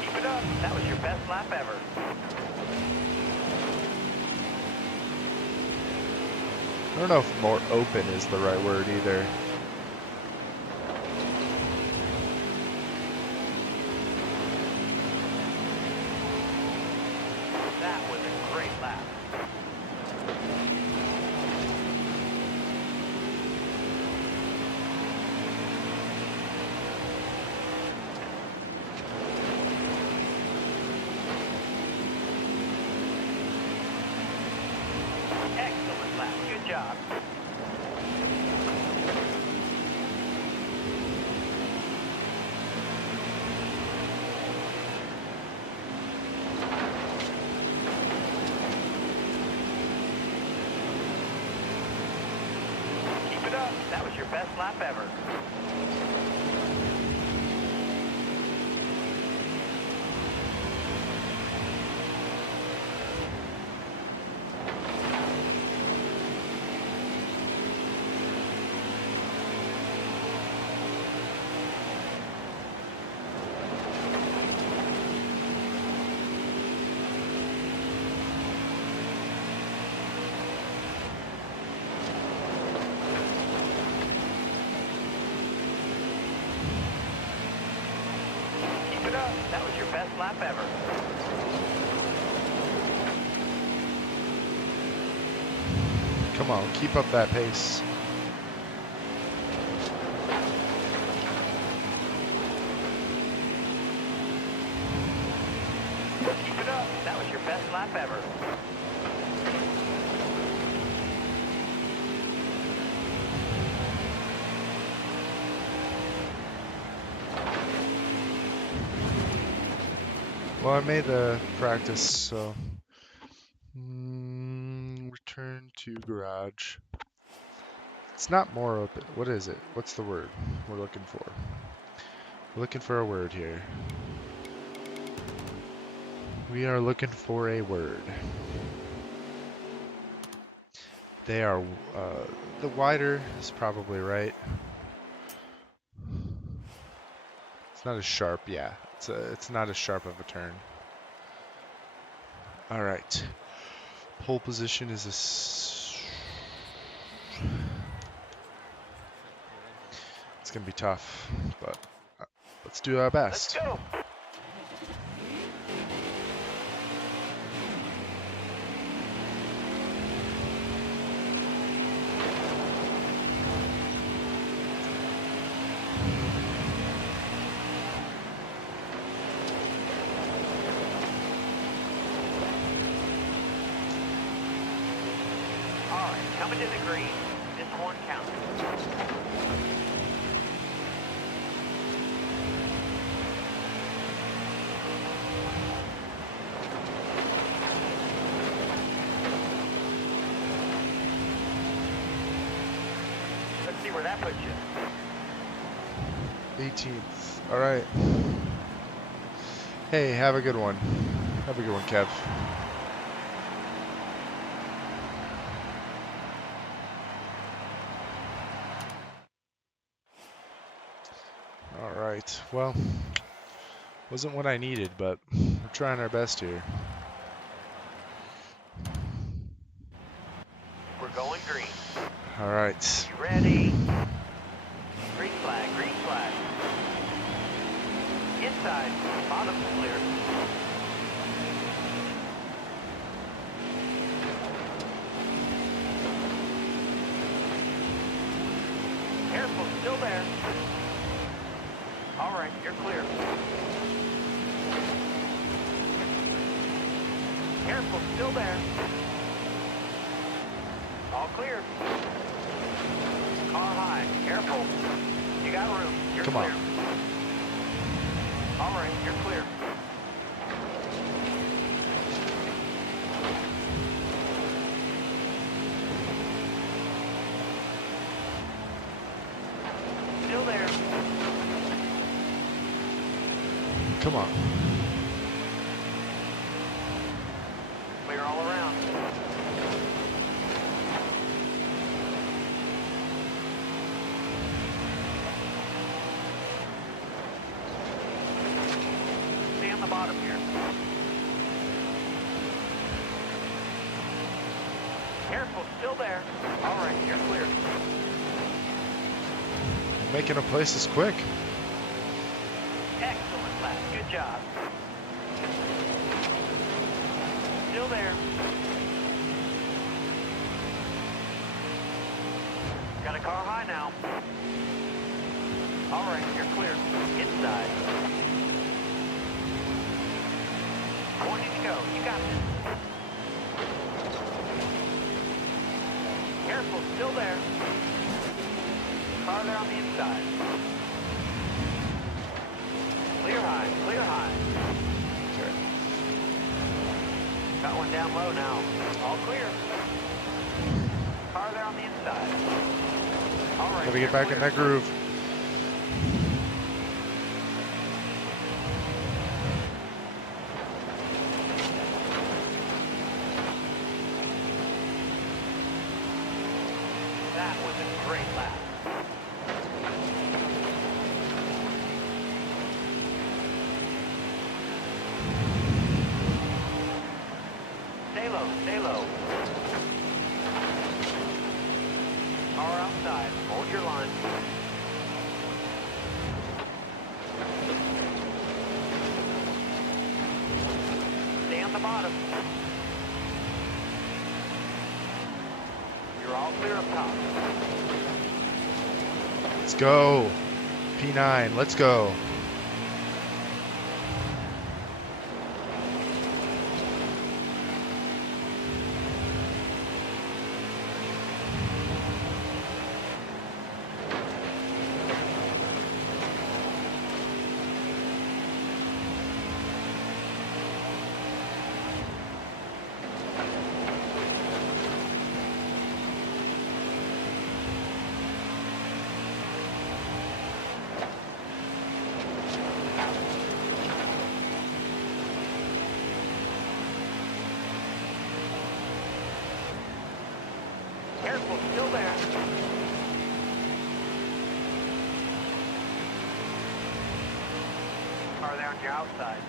Keep it up. That was your best lap ever. I don't know if more open is the right word either. That was a great lap. Excellent lap. Good job. Keep it up. That was your best lap ever. Keep it up. That was your best lap ever. Come on, keep up that pace. Keep it up. That was your best lap ever. Well, I made the practice, so return to garage. It's not more open. What is it? What's the word we're looking for? We're looking for a word here. We are looking for a word. They are, the wider is probably right. It's not as sharp, yeah. It's not as sharp of a turn. All right. Pole position is it's gonna be tough, but let's do our Let's best. go. All right, coming to the green. This horn counts. Let's see where that puts you. 18th. All right. Hey, have a good one. Have a good one, Kev. All right. Well, wasn't what I needed, but we're trying our best here. We're going green. All right. You ready? Green flag, green flag. Inside, bottom's clear. Careful, still there. All right, you're clear. Careful, still there. All clear. Car high, careful. You got room, you're Come clear. on. All right, you're clear. Come on. Clear all around. Stay on the bottom here. Careful, still there. All right, you're clear. Making a place is quick. Excellent lap. Good job. Still there. Got a car high now. All right, you're clear. Inside. 20 to go. You got this. Careful, still there. Car there on the inside. Clear high, clear high. Okay. Got one down low now. All clear. Car there on the inside. All right. Gotta get you're back clear. in that groove. That was a great lap. Stay low, stay low. Car outside, hold your line. Stay on the bottom. You're all clear up top. Let's go. P9, let's go. Careful, still there. Car there on your outside.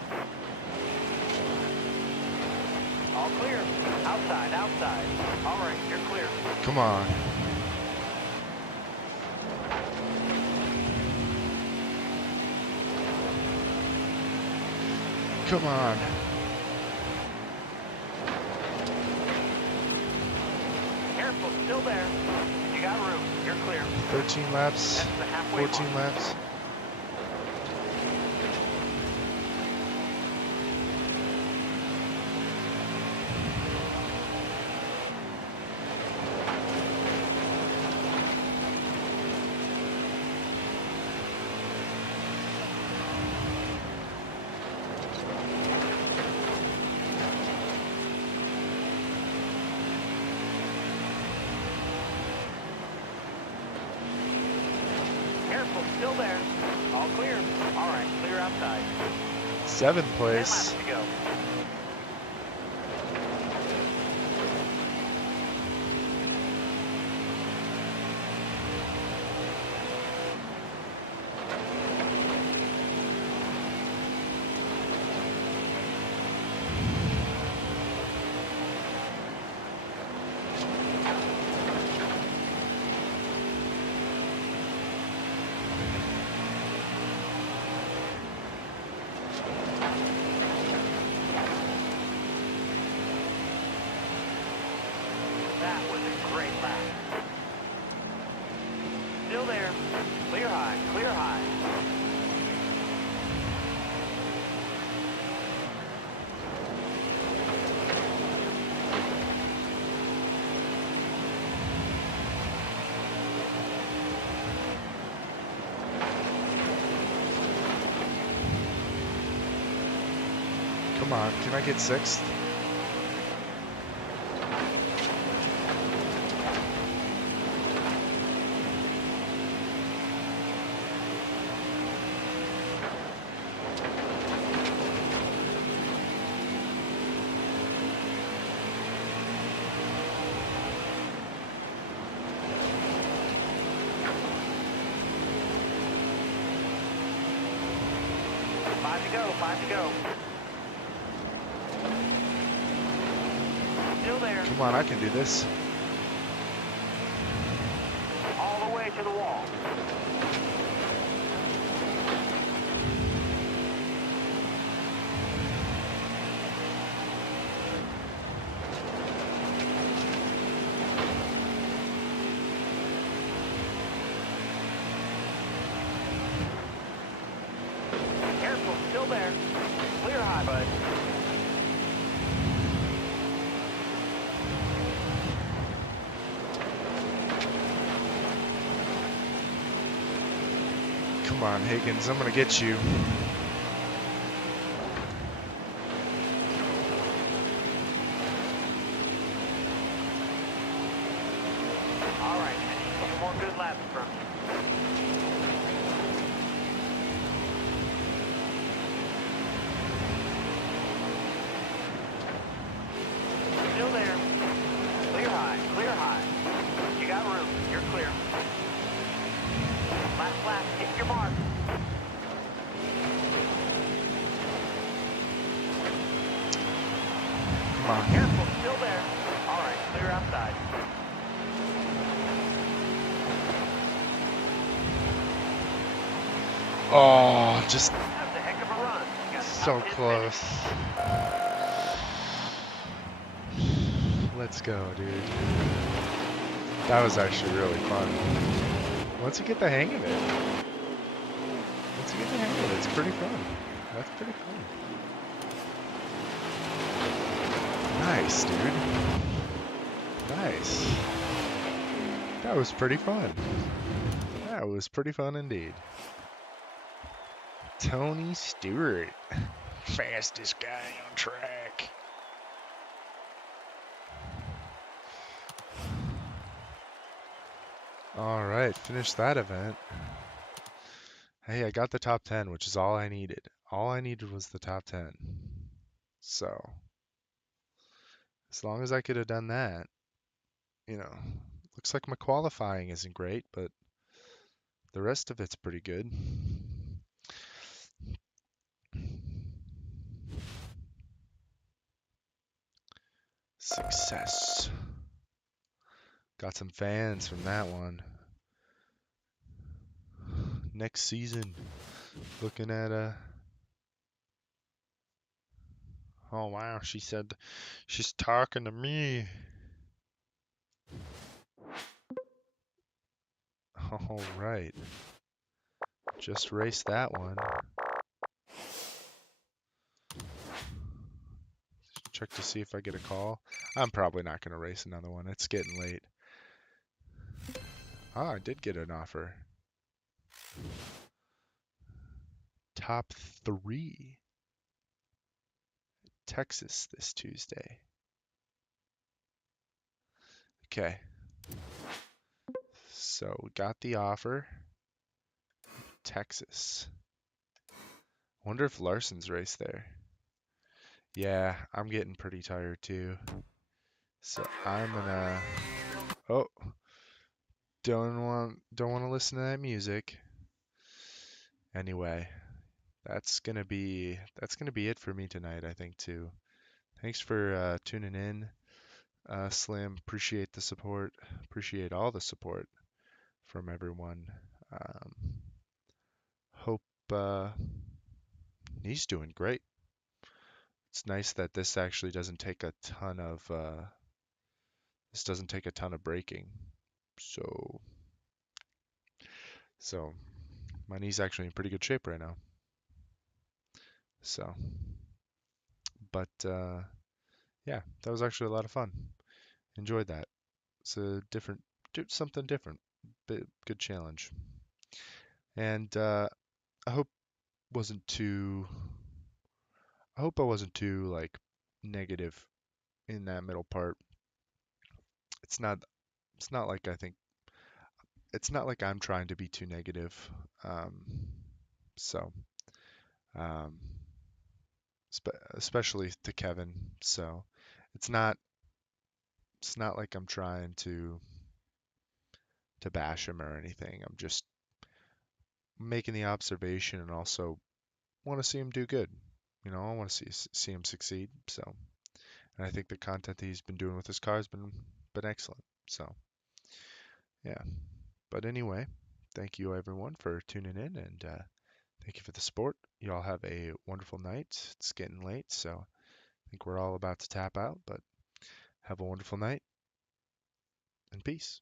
All clear. Outside, outside. All right, you're clear. Come on. Come on. Careful, still there. You got room. You're clear. 13 laps, That's the halfway 14 mark. laps. Careful, still there. All clear. All right, clear outside. 7th 10 place. laps to go. That was a great lap. Still there. Clear high, clear high. Come on, can I get 6th? 5 to go, 5 to go. Still there. Come on, I can do this. All the way to the wall. Careful, still there. Clear high, bud. Come on, Higgins, I'm gonna get you. All right, a couple more good laps from you. Still there. Clear high, clear high. You got room, you're clear. Last lap, hit your mark. Come on. Careful, still there. All right, clear outside. Oh, just That was a heck of a run. You got the so top 10 close. finish. Let's go, dude. That was actually really fun. Once you get the hang of it. Once you get the hang of it, it's pretty fun. That's pretty fun. Nice, dude. Nice. That was pretty fun. That was pretty fun indeed. Tony Stewart. Fastest guy on track. All right, finished that event. Hey, I got the top 10, which is all I needed. All I needed was the top 10. So, as long as I could have done that, you know, looks like my qualifying isn't great, but the rest of it's pretty good. Success. Got some fans from that one. Next season, looking at oh wow, she said she's talking to me. All right. Just raced that one. Check to see if I get a call. I'm probably not going to race another one. It's getting late. Ah, I did get an offer. Top 3. Texas this Tuesday. Okay. So we got the offer. Texas. Wonder if Larson's raced there. Yeah, I'm getting pretty tired too. So I'm gonna. Oh, don't want to listen to that music. Anyway, that's gonna be it for me tonight, I think too. Thanks for tuning in, Slim. Appreciate the support. Appreciate all the support from everyone. Um, hope he's doing great. It's nice that this actually doesn't take a ton of braking. So my knee's actually in pretty good shape right now. So, but yeah, that was actually a lot of fun. Enjoyed that. It's a something different. Good challenge. And I hope wasn't too. I hope I wasn't too like negative in that middle part. It's not. It's not like I think. It's not like I'm trying to be too negative. Um, so, um, especially to Kevin. So, it's not. It's not like I'm trying to bash him or anything. I'm just making the observation and also want to see him do good. You know, I want to see him succeed. So, and I think the content that he's been doing with his car has been excellent. So, yeah. But anyway, thank you everyone for tuning in, and thank you for the support. You all have a wonderful night. It's getting late, so I think we're all about to tap out. But have a wonderful night and peace.